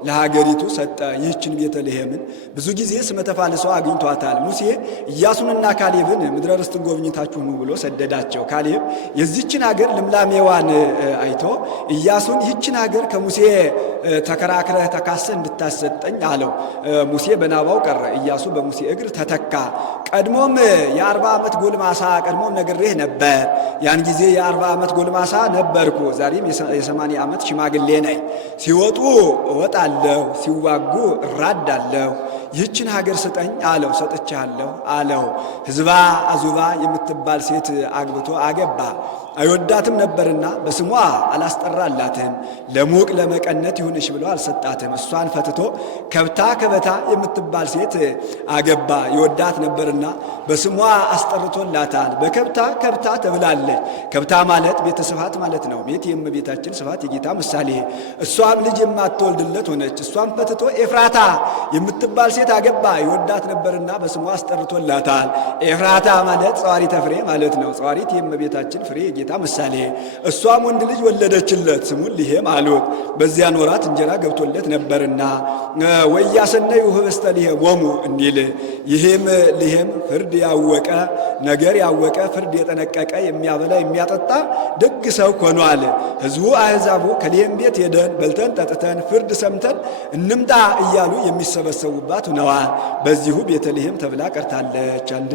ለሀገሪቱ ሰጠ። ይህችን ቤተልሔምን ብዙ ጊዜ ስመ ተፋልሶ አግኝቷታል። ሙሴ ኢያሱንና ካሌብን ምድረ ርስትን ጎብኝታችሁ ኑ ብሎ ሰደዳቸው። ካሌብ የዚችን ሀገር ልምላሜዋን አይቶ ኢያሱን ይህችን ሀገር ከሙሴ ተከራክረህ ተካሰ እንድታሰጠኝ አለው። ሙሴ በናባው ቀረ፣ ኢያሱ በሙሴ እግር ተተካ። ቀድሞም የ40 ዓመት ጎልማሳ ቀድሞም ነግሬህ ነበር። ያን ጊዜ የ40 ዓመት ጎልማሳ ነበርኩ፣ ዛሬም የ80 ዓመት ሽማግሌ ነኝ። ሲወጡ እወጣለሁ፣ ሲዋጉ እራዳለሁ። ይህችን ሀገር ስጠኝ አለው። ሰጥቻለሁ አለው። ሕዝባ አዙባ የምትባል ሴት አግብቶ አገባ። አይወዳትም ነበርና በስሟ አላስጠራላትም። ለሙቅ ለመቀነት ይሁንሽ ብሎ አልሰጣትም። እሷን ፈትቶ ከብታ ከበታ የምትባል ሴት አገባ። ይወዳት ነበርና በስሟ አስጠርቶላታል። በከብታ ከብታ ተብላለች። ከብታ ማለት ቤተ ስፋት ማለት ነው። ቤት የእመቤታችን ስፋት የጌታ ምሳሌ። እሷም ልጅ የማትወልድለት ሆነች። እሷን ፈትቶ ኤፍራታ የምትባል ሴት አገባ። ይወዳት ነበርና በስሟ አስጠርቶላታል። ኤፍራታ ማለት ጸዋሪተ ፍሬ ማለት ነው። ጸዋሪት የእመቤታችን ፍሬ የጌታ ምሳሌ። እሷም ወንድ ልጅ ወለደችለት፣ ስሙን ልሔም አሉት። በዚያን ወራት እንጀራ ገብቶለት ነበርና ወያሰነዩ ህብስተ ልሔሞሙ እንዲል ይህም ልሔም ፍርድ ያወቀ ነገር ያወቀ ፍርድ የጠነቀቀ የሚያበላ የሚያጠጣ ደግ ሰው ሆኗል። ሕዝቡ አሕዛቡ ከልሔም ቤት ሄደን በልተን ጠጥተን ፍርድ ሰምተን እንምጣ እያሉ የሚሰበሰቡባት ሆነዋል። በዚሁ ቤተልሔም ተብላ ቀርታለች። አንድ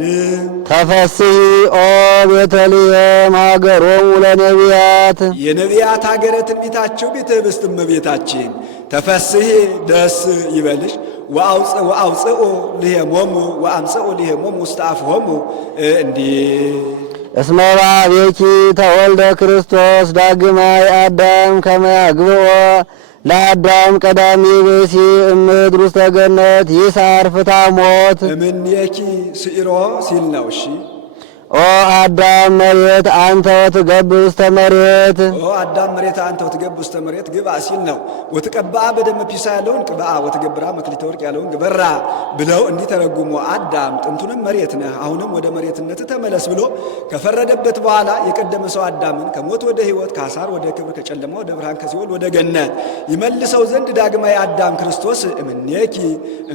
ተፈስሒ ኦ ቤተልሔም ሀገሮሙ ለነቢያት የነቢያት ሀገረ ትንቢታቸው ቤተ ህብስት እመቤታችን ተፈስሒ ደስ ይበልሽ ወአውፅኡ ልሔሞሙ ወአምፅኡ ልሔሞሙ ውስተ አፍሆሙ እንዲህ እስመ በኀቤኪ ተወልደ ክርስቶስ ዳግማይ አዳም ከመ ያግብኦ ለአዳም ቀዳሚ ብእሲ እምድር ውስተ ገነት ይሳር ፍታ ሞት እምኔኪ ስኢሮ ሲል ነው። እሺ ኦ አዳም መሬት አንተ ወትገብ ውስተ መሬት ኦ አዳም መሬት አንተ ወትገብ ውስተ መሬት ግባ ሲል ነው። ወትቀባአ በደመ ፒሳ ያለውን ቅብአ ወትገብራ መክሊተ ወርቅ ያለውን ግበራ ብለው እንዲተረጉሙ አዳም ጥንቱንም መሬት ነህ አሁንም ወደ መሬትነት ተመለስ ብሎ ከፈረደበት በኋላ የቀደመ ሰው አዳምን ከሞት ወደ ሕይወት ከአሳር ወደ ክብር ከጨለማ ወደ ብርሃን ከሲኦል ወደ ገነት ይመልሰው ዘንድ ዳግማዊ አዳም ክርስቶስ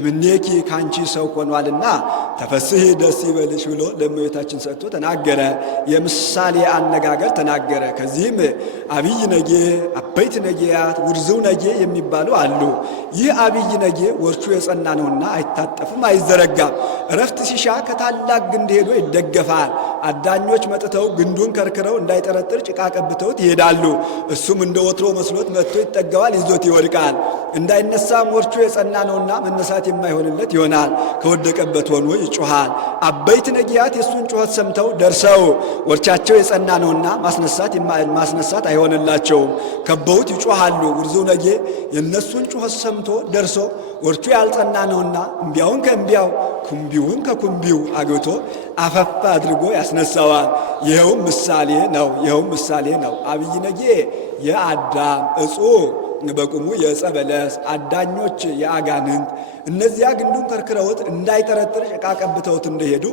እምኔኪ ካንቺ ሰው ሆኗልና ተፈስሒ ደስ ይበልሽ ብሎ ለእመቤታችን ሰጥቶ ተናገረ። የምሳሌ አነጋገር ተናገረ። ከዚህም አብይ ነጌ፣ አበይት ነጌያት፣ ውርዝው ነጌ የሚባሉ አሉ። ይህ አብይ ነጌ ወርቹ የጸና ነውና አይታጠፍም፣ አይዘረጋም። እረፍት ሲሻ ከታላቅ ግንድ ሄዶ ይደገፋል። አዳኞች መጥተው ግንዱን ከርክረው እንዳይጠረጥር ጭቃ ቀብተውት ይሄዳሉ። እሱም እንደ ወትሮ መስሎት መጥቶ ይጠገዋል፣ ይዞት ይወድቃል። እንዳይነሳም ወርቹ የጸና ነውና መነሳት የማይሆንለት ይሆናል። ከወደቀበት ሆኖ ይጮሃል። አበይት ነጌያት የእሱን ጩኸት ሰምተው ደርሰው ወርቻቸው የጸና ነውና ማስነሳት አይሆንላቸውም። ከበውት ይጮሃሉ። ውርዙ ነጌ የእነሱን ጩኸት ሰምቶ ደርሶ ወርቹ ያልጸና ነውና እምቢያውን ከእምቢያው ኩምቢውን ከኩምቢው አግብቶ አፈፍ አድርጎ ያስነሳዋል። ይኸውም ምሳሌ ነው። አብይ ነጌ የአዳም እጹ በቁሙ የዕፀ በለስ አዳኞች የአጋንንት እነዚያ ግንዱን ከርክረውት እንዳይጠረጥር ጭቃ ቀብተውት እንደሄዱ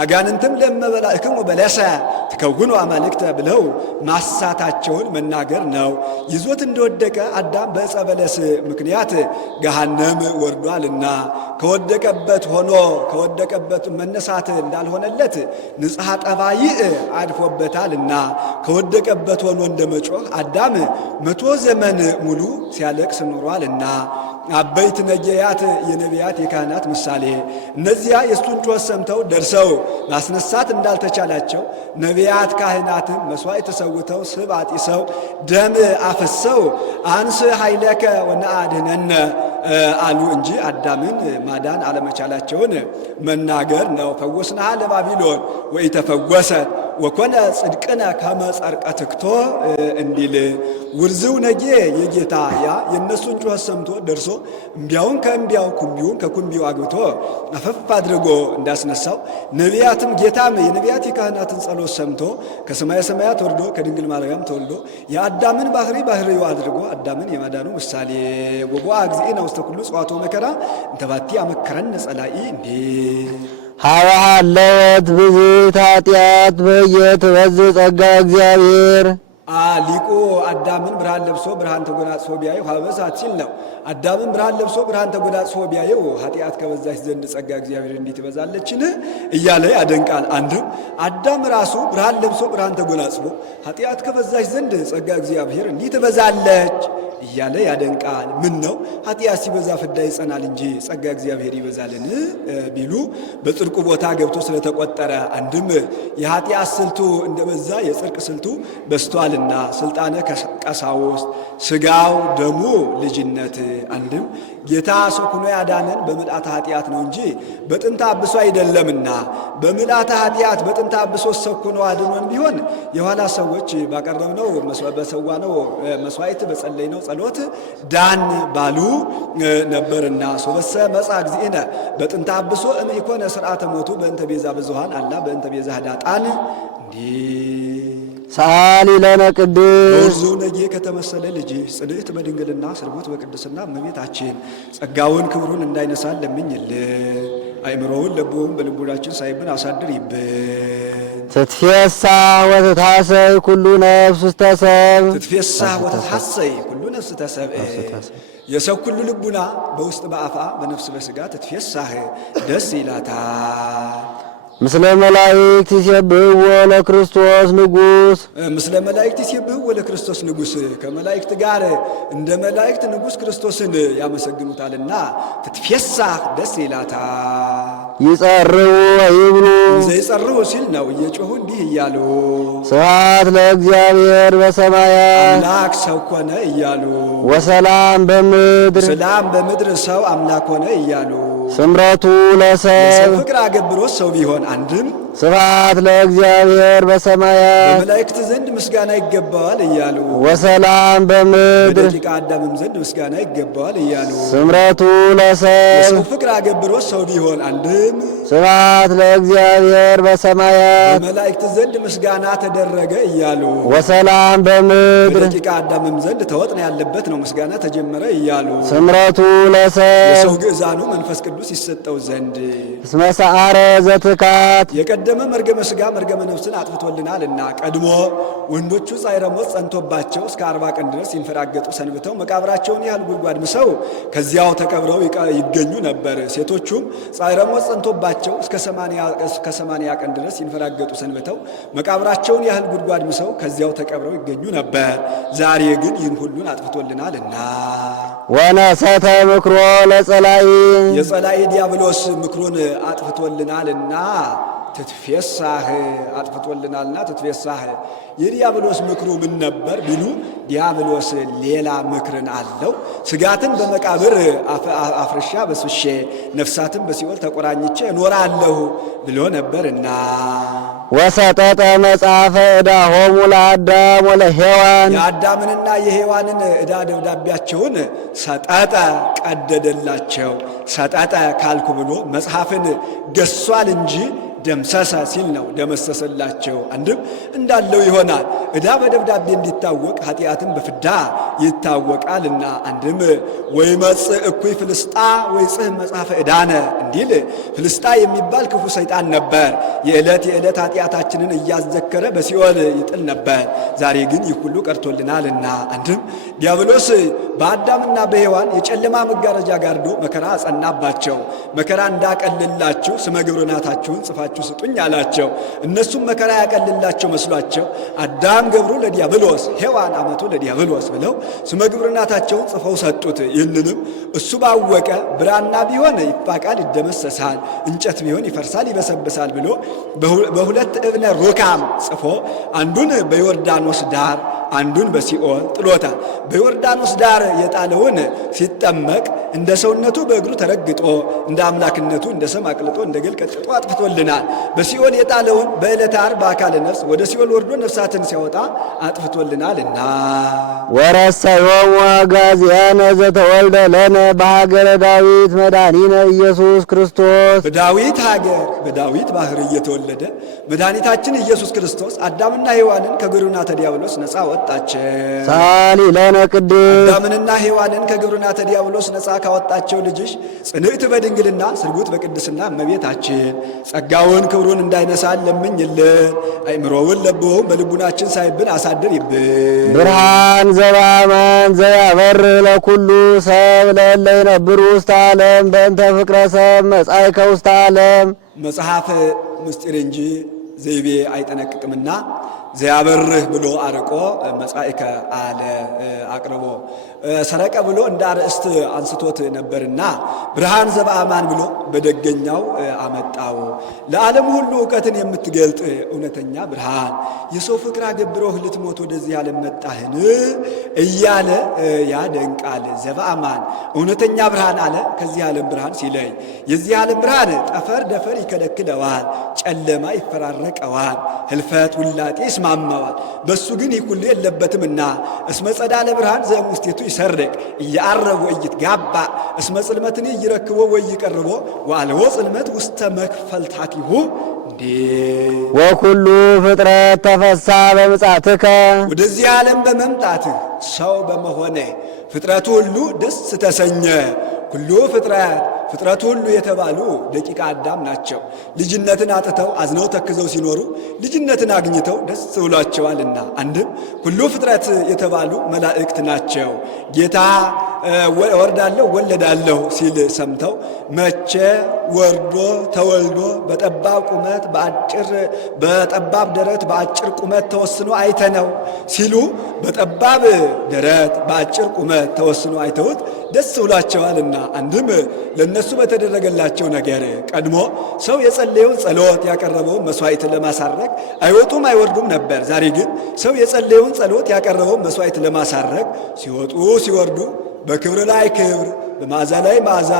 አጋንንትም ለመበላእክሙ በለሰ ትከውኑ አማልክተ ብለው ማሳታቸውን መናገር ነው። ይዞት እንደወደቀ አዳም በዕፀ በለስ ምክንያት ገሃነም ወርዷልና ከወደቀበት መነሳት እንዳልሆነለት ንጽሐ ጠባይ አድፎበታልና ከወደቀበት ሆኖ እንደመጮህ አዳም 100 ዘመን ሙሉ ሲያለቅስ ኖሯልና አበይት ነጌያት የነቢያት የካህናት ምሳሌ እነዚያ የእሱን ጩኸት ሰምተው ደርሰው ማስነሳት እንዳልተቻላቸው ነቢያት ካህናትም መሥዋዕት ተሰውተው ስብ አጢሰው ደም አፈሰው አንስ ኃይለከ ወነአድኅነነ አሉ እንጂ አዳምን ማዳን አለመቻላቸውን መናገር ነው። ፈወስናሃ ለባቢሎን ወኢተፈወሰት ወኮነ ጽድቅነ ከመ ጸርቀ ትክቶ እንዲል ውርዝው ነጌ የጌታ ያ የእነሱን ጩኸት ሰምቶ ደርሶ እምቢያውን ከእምቢያው ኩምቢውን ከኩምቢው አግብቶ አፈፍ አድርጎ እንዳስነሳው ነቢያትም ጌታም የነቢያት የካህናትን ጸሎት ሰምቶ ከሰማየ ሰማያት ወርዶ ከድንግል ማርያም ተወልዶ የአዳምን ባህሪው አድርጎ አዳምን የማዳኑ ምሳሌ ወቦአ እግዚእነ ውስተ ኩሉ ጽዋቶ መከራ እንተባቲ አመከረነ ጸላኢ እንዴ ሀበሃለወት ብዙ ኃጢአት በየትበዝ ጸጋ እግዚአብሔር ሊቁ አዳምን ብርሃን ለብሶ ብርሃን ተጎናጽፎ ቢያየው ሀበሳት ሲል ነው። አዳምን ብርሃን ለብሶ ብርሃን ተጎናጽፎ ቢያየው ኃጢአት ከበዛች ዘንድ ጸጋ እግዚአብሔር እንዴት ትበዛለችን እያለ ያደንቃል። አንድም አዳም ራሱ ብርሃን ለብሶ ብርሃን ተጎናጽፎ ኃጢአት ከበዛች ዘንድ ጸጋ እግዚአብሔር እንዲህ ትበዛለች እያለ ያደንቃል። ምን ነው ኃጢአት ሲበዛ ፍዳ ይጸናል እንጂ ጸጋ እግዚአብሔር ይበዛልን ቢሉ በጽድቁ ቦታ ገብቶ ስለተቆጠረ፣ አንድም የኃጢአት ስልቱ እንደበዛ የጽድቅ ስልቱ በስቷልና፣ ስልጣነ ቀሳውስት ስጋው ደሙ ልጅነት። አንድም ጌታ ሰኩኖ ያዳነን በምልአተ ኃጢአት ነው እንጂ በጥንተ አብሶ አይደለምና፣ በምልአተ ኃጢአት በጥንተ አብሶ ሰኩኖ አድኖን ቢሆን የኋላ ሰዎች ባቀረብነው በሰዋነው መስዋዕት በጸለይነው ጸሎት ዳን ባሉ ነበርና። ሶበሰ መጻ እግዚእነ በጥንተ አብሶ እምኢኮነ ስርዓተ ሞቱ በእንተ ቤዛ ብዙኃን አላ በእንተ ቤዛ ኅዳጣን። ሰአሊ ለነ ቅድስት በውርዙ ነጌ ከተመሰለ ልጅ ጽድዕት በድንግልና ስርጉት በቅድስና እመቤታችን ጸጋውን ክብሩን እንዳይነሳን ለምኝልን። አእምሮውን ልቡውን በልቡናችን ሳይብን አሳድር ይብን። ትትፌሳ ወትታሰይ ኩሉ ነፍስ ውስተ ሰብእ ትትፌሳ ወትታሰይ ኩሉ ነፍስ ውስተ ሰብእ። የሰው ሁሉ ልቡና በውስጥ በአፋ በነፍስ በሥጋ ትትፌሳህ ደስ ይላታል። ምስለ መላእክት ይሴብሕዎ ለክርስቶስ ንጉሥ ምስለ መላእክት ይሴብሕዎ ለክርስቶስ ንጉሥ። ከመላእክት ጋር እንደ መላእክት ንጉሥ ክርስቶስን ያመሰግኑታልና ትትፌሳህ ደስ ይላታል። ይጸርቡ ወይብሉ ዘይጸርቡ ሲል ነው እየጮሁ እንዲህ እያሉ ስብሐት ለእግዚአብሔር በሰማያት አምላክ ሰው ኮነ እያሉ ወሰላም በምድር ሰላም በምድር ሰው አምላክ ሆነ እያሉ ስምረቱ ለሰብ ፍቅር አገብሮት ሰው ቢሆን። አንድም ስብሐት ለእግዚአብሔር በሰማያት በመላእክት ዘንድ ምስጋና ይገባዋል እያሉ ወሰላም በምድር በደቂቀ አዳምም ዘንድ ምስጋና ይገባዋል እያሉ ስምረቱ ለሰብ ሰው ፍቅር አገብሮት ሰው ቢሆን። አንድም ስብሐት ለእግዚአብሔር በሰማያት በመላእክት ዘንድ ምስጋና ተደረገ እያሉ ወሰላም በምድር በደቂቀ አዳምም ዘንድ ተወጥነ ያለበት ነው ምስጋና ተጀመረ እያሉ ስምረቱ ለሰብ የሰው ግእዛኑ መንፈስ ቅዱስ ይሰጠው ዘንድ እስመ ሰዓረ ዘትካት የቀደመ መርገመ ሥጋ መርገመ ነፍስን አጥፍቶልናልና ቀድሞ ወንዶቹ ጻዕረ ሞት ጸንቶባቸው እስከ 40 ቀን ድረስ ይንፈራገጡ ሰንብተው መቃብራቸውን ያህል ጉድጓድ ምሰው ከዚያው ተቀብረው ይገኙ ነበር። ሴቶቹም ጻዕረ ሞት ጸንቶባቸው እስከ 80 ቀን ድረስ ይንፈራገጡ ሰንብተው መቃብራቸውን ያህል ጉድጓድ ምሰው ከዚያው ተቀብረው ይገኙ ነበር። ዛሬ ግን ይህን ሁሉን አጥፍቶልናልና ወነሰተ ምክሮ ለጸላኢ የጸላኢ ዲያብሎስ ምክሩን አጥፍቶልናልና ትትፌሳህ አጥፍቶልናልና ትትፌሳህ። የዲያብሎስ ምክሩ ምን ነበር ቢሉ ዲያብሎስ ሌላ ምክርን አለው። ስጋትን በመቃብር አፍርሻ በስብሼ ነፍሳትን በሲኦል ተቆራኝቼ እኖራለሁ ብሎ ነበርና ወሰጠጠ መጽሐፈ ዕዳሆሙ ለአዳም ወለሔዋን የአዳምንና የሔዋንን ዕዳ ደብዳቤያቸውን ሰጠጠ ቀደደላቸው። ሰጠጠ ካልኩ ብሎ መጽሐፍን ገሷል እንጂ ደምሰሰ ሲል ነው ደመሰሰላቸው። አንድም እንዳለው ይሆናል። ዕዳ በደብዳቤ እንዲታወቅ ኃጢአትን በፍዳ ይታወቃልና። አንድም ወይመጽእ እኩይ ፍልስጣ ወይጽሕፍ መጽሐፈ ዕዳነ እንዲል ፍልስጣ የሚባል ክፉ ሰይጣን ነበር። የዕለት ኃጢአታችንን እያዘከረ በሲኦል ይጥል ነበር። ዛሬ ግን ይህ ሁሉ ቀርቶልናልና። አንድም ዲያብሎስ በአዳምና በሔዋን የጨለማ መጋረጃ ጋርዶ መከራ አጸናባቸው። መከራ እንዳቀልላችሁ ስመ ግብርናታችሁን ጽፋችሁ ስጡኝ አላቸው። እነሱም መከራ ያቀልላቸው መስሏቸው አዳም ገብሩ ለዲያብሎስ ሔዋን አመቱ ለዲያብሎስ ብለው ስመ ግብርናታቸውን ጽፈው ሰጡት። ይህንንም እሱ ባወቀ ብራና ቢሆን ይፋቃል ይደመሰሳል፣ እንጨት ቢሆን ይፈርሳል ይበሰብሳል ብሎ በሁለት እብነ ሩካም ጽፎ አንዱን በዮርዳኖስ ዳር አንዱን በሲኦል ጥሎታል። በዮርዳኖስ ዳር የጣለውን ሲጠመቅ እንደ ሰውነቱ በእግሩ ተረግጦ እንደ አምላክነቱ እንደ ሰም አቅልጦ እንደ ገል ቀጥቅጦ አጥፍቶልናል። በሲኦል የጣለውን በዕለተ ዓርብ በአካለ ነፍስ ወደ ሲኦል ወርዶ ነፍሳትን ሲያወጣ አጥፍቶልናልና ወረሰዮሙ አጋዝያነ ዘተወልደ ለነ በሀገረ ዳዊት መድኃኒነ ኢየሱስ ክርስቶስ በዳዊት ሀገር በዳዊት ባህር እየተወለደ መድኃኒታችን ኢየሱስ ክርስቶስ አዳምና ሔዋንን ከግርናተ ዲያብሎስ ነፃ ወጣ። አወጣቸው። ሳሊ ለነ ቅድስት አዳምንና ሔዋንን ከግብርናተ ዲያብሎስ ነፃ ካወጣቸው ልጅሽ ጽንዕት በድንግልና ስርጉት በቅድስና እመቤታችን ጸጋውን ክብሩን እንዳይነሳን ለምኝልን። አእምሮውን ለብውን በልቡናችን ሳይብን አሳድሪብን። ብርሃን ዘበአማን ዘያበር ለኩሉ ሰብ ለእለ ይነብሩ ውስተ ዓለም በእንተ ፍቅረ ሰብ መጻእከ ውስተ ዓለም። መጽሐፍ ምስጢር እንጂ ዘይቤ አይጠነቅቅምና ዘያበርህ ብሎ አርቆ መጻእከ አለ አቅርቦ ሰረቀ ብሎ እንደ አርእስት አንስቶት ነበርና ብርሃን ዘበአማን ብሎ በደገኛው አመጣው። ለዓለም ሁሉ እውቀትን የምትገልጥ እውነተኛ ብርሃን የሰው ፍቅር አገብሮህ ልትሞት ወደዚህ ዓለም መጣህን እያለ ያደንቃል። ዘበአማን እውነተኛ ብርሃን አለ ከዚህ ዓለም ብርሃን ሲለይ የዚህ ዓለም ብርሃን ጠፈር ደፈር ይከለክለዋል፣ ጨለማ ይፈራረቀዋል፣ ህልፈት ውላጤ ይስማማዋል። በሱ ግን ይህ ሁሉ የለበትምና እስመ ጸዳለ ብርሃን ዘእሙስቴቱ ይሰርቅ እያአረብ ወይትጋባ እስመ ጽልመትን ይረክቦ ወይቀርቦ ወአልቦ ጽልመት ውስተ መክፈልታቲሁ እንዴ ወኩሉ ፍጥረት ተፈሳ በምጽአትከ ወደዚህ ዓለም በመምጣትህ ሰው በመሆነ ፍጥረቱ ሁሉ ደስ ተሰኘ። ሁሉ ፍጥረቱ ሁሉ የተባሉ ደቂቀ አዳም ናቸው። ልጅነትን አጥተው አዝነው ተክዘው ሲኖሩ ልጅነትን አግኝተው ደስ ብሏቸዋልና። አንድም ሁሉ ፍጥረት የተባሉ መላእክት ናቸው። ጌታ ወርዳለሁ ወለዳለሁ ሲል ሰምተው መቼ ወርዶ ተወልዶ በጠባብ ቁመት በጠባብ ደረት በአጭር ቁመት ተወስኖ አይተነው ሲሉ በጠባብ ደረት በአጭር ቁመት ተወስኖ አይተውት ደስ ብሏቸዋልና። አንድም ለነሱ በተደረገላቸው ነገር ቀድሞ ሰው የጸለየውን ጸሎት ያቀረበውን መስዋዕት ለማሳረግ አይወጡም አይወርዱም ነበር። ዛሬ ግን ሰው የጸለየውን ጸሎት ያቀረበውን መስዋዕት ለማሳረግ ሲወጡ ሲወርዱ በክብር ላይ ክብር፣ በመዓዛ ላይ መዓዛ፣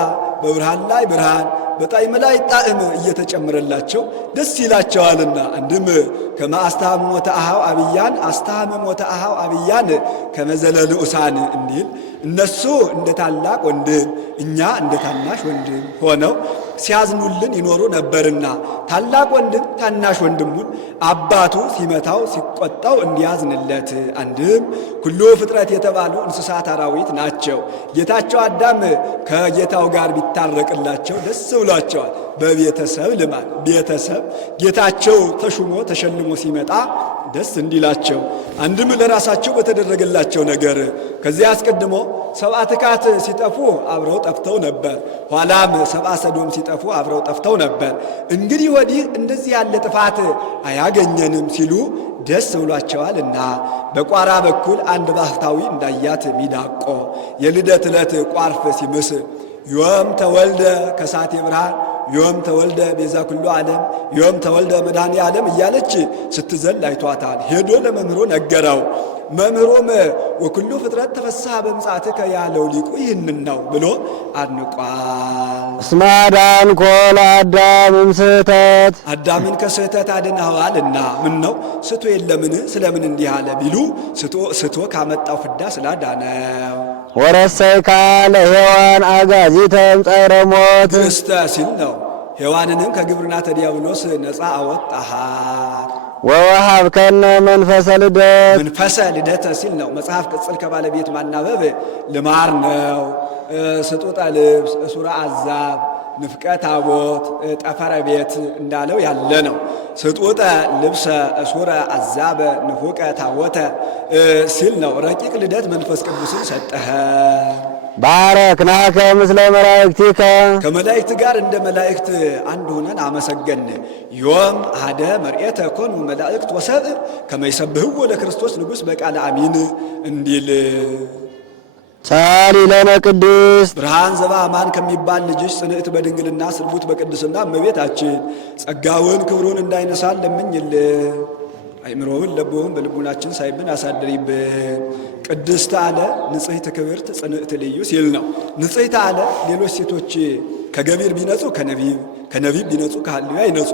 በብርሃን ላይ ብርሃን፣ በጣዕም ላይ ጣዕም እየተጨመረላቸው ደስ ይላቸዋልና። አንድም ከመ አስተሐምሞተ አኀው አብያን አስተሐምሞተ አኀው አብያን ከመዘለ ልዑሳን እንዲል እነሱ እንደ ታላቅ ወንድም እኛ እንደ ታናሽ ወንድም ሆነው ሲያዝኑልን ይኖሩ ነበርና ታላቅ ወንድም ታናሽ ወንድሙን አባቱ ሲመታው ሲቆጣው እንዲያዝንለት። አንድም ሁሉ ፍጥረት የተባሉ እንስሳት አራዊት ናቸው። ጌታቸው አዳም ከጌታው ጋር ቢታረቅላቸው ደስ ብሏቸዋል። በቤተሰብ ልማድ ቤተሰብ ጌታቸው ተሹሞ ተሸልሞ ሲመጣ ደስ እንዲላቸው አንድም ለራሳቸው በተደረገላቸው ነገር ከዚያ አስቀድሞ ሰብአ ትካት ሲጠፉ አብረው ጠፍተው ነበር። ኋላም ሰብአ ሰዶም ሲጠፉ አብረው ጠፍተው ነበር። እንግዲህ ወዲህ እንደዚህ ያለ ጥፋት አያገኘንም ሲሉ ደስ ብሏቸዋልና በቋራ በኩል አንድ ባህታዊ እንዳያት ሚዳቆ የልደት ዕለት ቋርፍ ሲምስ ዮም ተወልደ ከሳቴ ብርሃን ዮም ተወልደ ቤዛ ኩሉ ዓለም ዮም ተወልደ መድኃኔ ዓለም እያለች ስትዘል አይቷታል። ሄዶ ለመምህሩ ነገረው። መምህሩም ወኩሉ ፍጥረት ተፈስሐ በምጽአትከ ያለው ሊቁ ይህንን ነው ብሎ አድንቋል። እስመ አዳንኮ ለአዳም እምስሕተት አዳምን ከስህተት አድነኸዋልና። ምን ነው ስቶ የለምን ስለምን እንዲህ አለ ቢሉ ስቶ ካመጣው ፍዳ ስላዳነው። ወረሰይካ ለሔዋን አጋዚተ እምጸረ ሞት ክርስተ ሲል ነው። ሔዋንንም ከግብርናተ ዲያብሎስ ነፃ አወጣሃት። ወወሃብከነ መንፈሰ ልደት መንፈሰ ልደት ሲል ነው። መጽሐፍ ቅጽል ከባለቤት ማናበብ ልማር ነው። ስጡጠ ልብስ እሱረ አዛብ ንፍቀ ታቦት ጠፈረ ቤት እንዳለው ያለ ነው። ስጡጠ ልብሰ እሱረ አዛበ ንፉቀ ታቦተ ሲል ነው። ረቂቅ ልደት መንፈስ ቅዱስን ሰጠኸ። ባረክናከ ምስለ መላእክቲከ ከመላእክት ጋር እንደ መላእክት አንድ ሆነን አመሰገን። ዮም አሐደ መርኤተ ኮኑ መላእክት ወሰብእ ከመ ይሰብሕዎ ለክርስቶስ ንጉሥ በቃለ አሚን እንዲል ሳሊ ለነ ቅድስት ብርሃን ዘበአማን ከሚባል ልጅሽ ጽንዕት በድንግልና ስርጉት በቅድስና እመቤታችን ጸጋውን ክብሩን እንዳይነሳን ለምኝልን። አእምሮውን ለቦውን በልቡናችን ሳይብን አሳድሪብን። ቅድስት አለ ንጽሕት ክብርት ጽንዕት ልዩ ሲል ነው። ንጽሕት አለ ሌሎች ሴቶች ከገቢር ቢነጹ ከነቢብ ቢነጹ ከሐልዮ አይነጹ።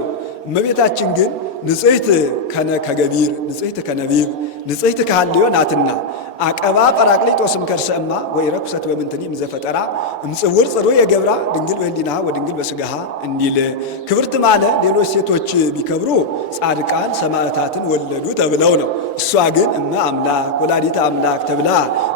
እመቤታችን ግን ንጽሕት ከገቢር ንጽሕት ከነቢብ ንጽሕት ከሐልዮ ናትና አቀባ ጰራቅሊጦስም ከርሰእማ ወይ ረኩሰት በምንትኒም ዘፈጠራ እምጽውር ጽሩይ የገብራ ድንግል በሕሊናሃ ወድንግል በሥጋሃ እንዲል ክብርት ማለ ሌሎች ሴቶች ቢከብሩ ጻድቃን ሰማዕታትን ወለዱ ተብለው ነው። እሷ ግን እመ አምላክ ወላዲተ አምላክ ተብላ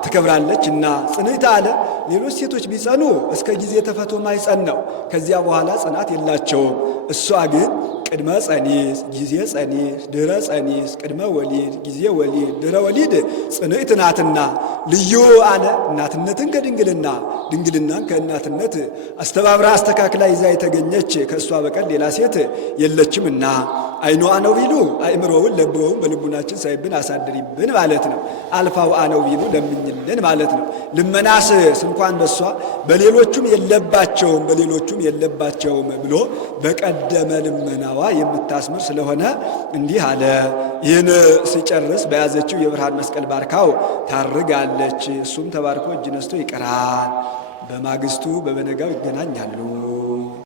ትከብራለች እና ጽንዕት አለ ሌሎች ሴቶች ቢጸኑ እስከ ጊዜ ተፈቶ ማይጸን ነው። ከዚያ በኋላ ጽናት የላቸውም። እሷ ግን ቅድመ ጸኒስ፣ ጊዜ ጸኒስ፣ ድረ ጸኒስ፣ ቅድመ ወሊድ፣ ጊዜ ወሊድ፣ ድረ ወሊድ ጽንዕት ናትና ልዩ አለ እናትነትን ከድንግልና ድንግልናን ከእናትነት አስተባብራ አስተካክላ ይዛ የተገኘች ከእሷ በቀር ሌላ ሴት የለችምና አይኗ ነው ቢሉ አእምሮውን ለብወውን በልቡናችን ሳይብን አሳድሪብን ማለት ነው። አልፋው አነው ቢሉ ለምኝልን ማለት ነው። ልመናስ እንኳን በሷ በሌሎቹም የለባቸውም ብሎ በቀደመ ልመናዋ የምታስምር ስለሆነ እንዲህ አለ። ይህን ሲጨርስ በያዘችው የብርሃን መስቀል ባርካው ታርጋለች። እሱም ተባርኮ እጅ ነስቶ ይቀራል። በማግስቱ በበነጋው ይገናኛሉ።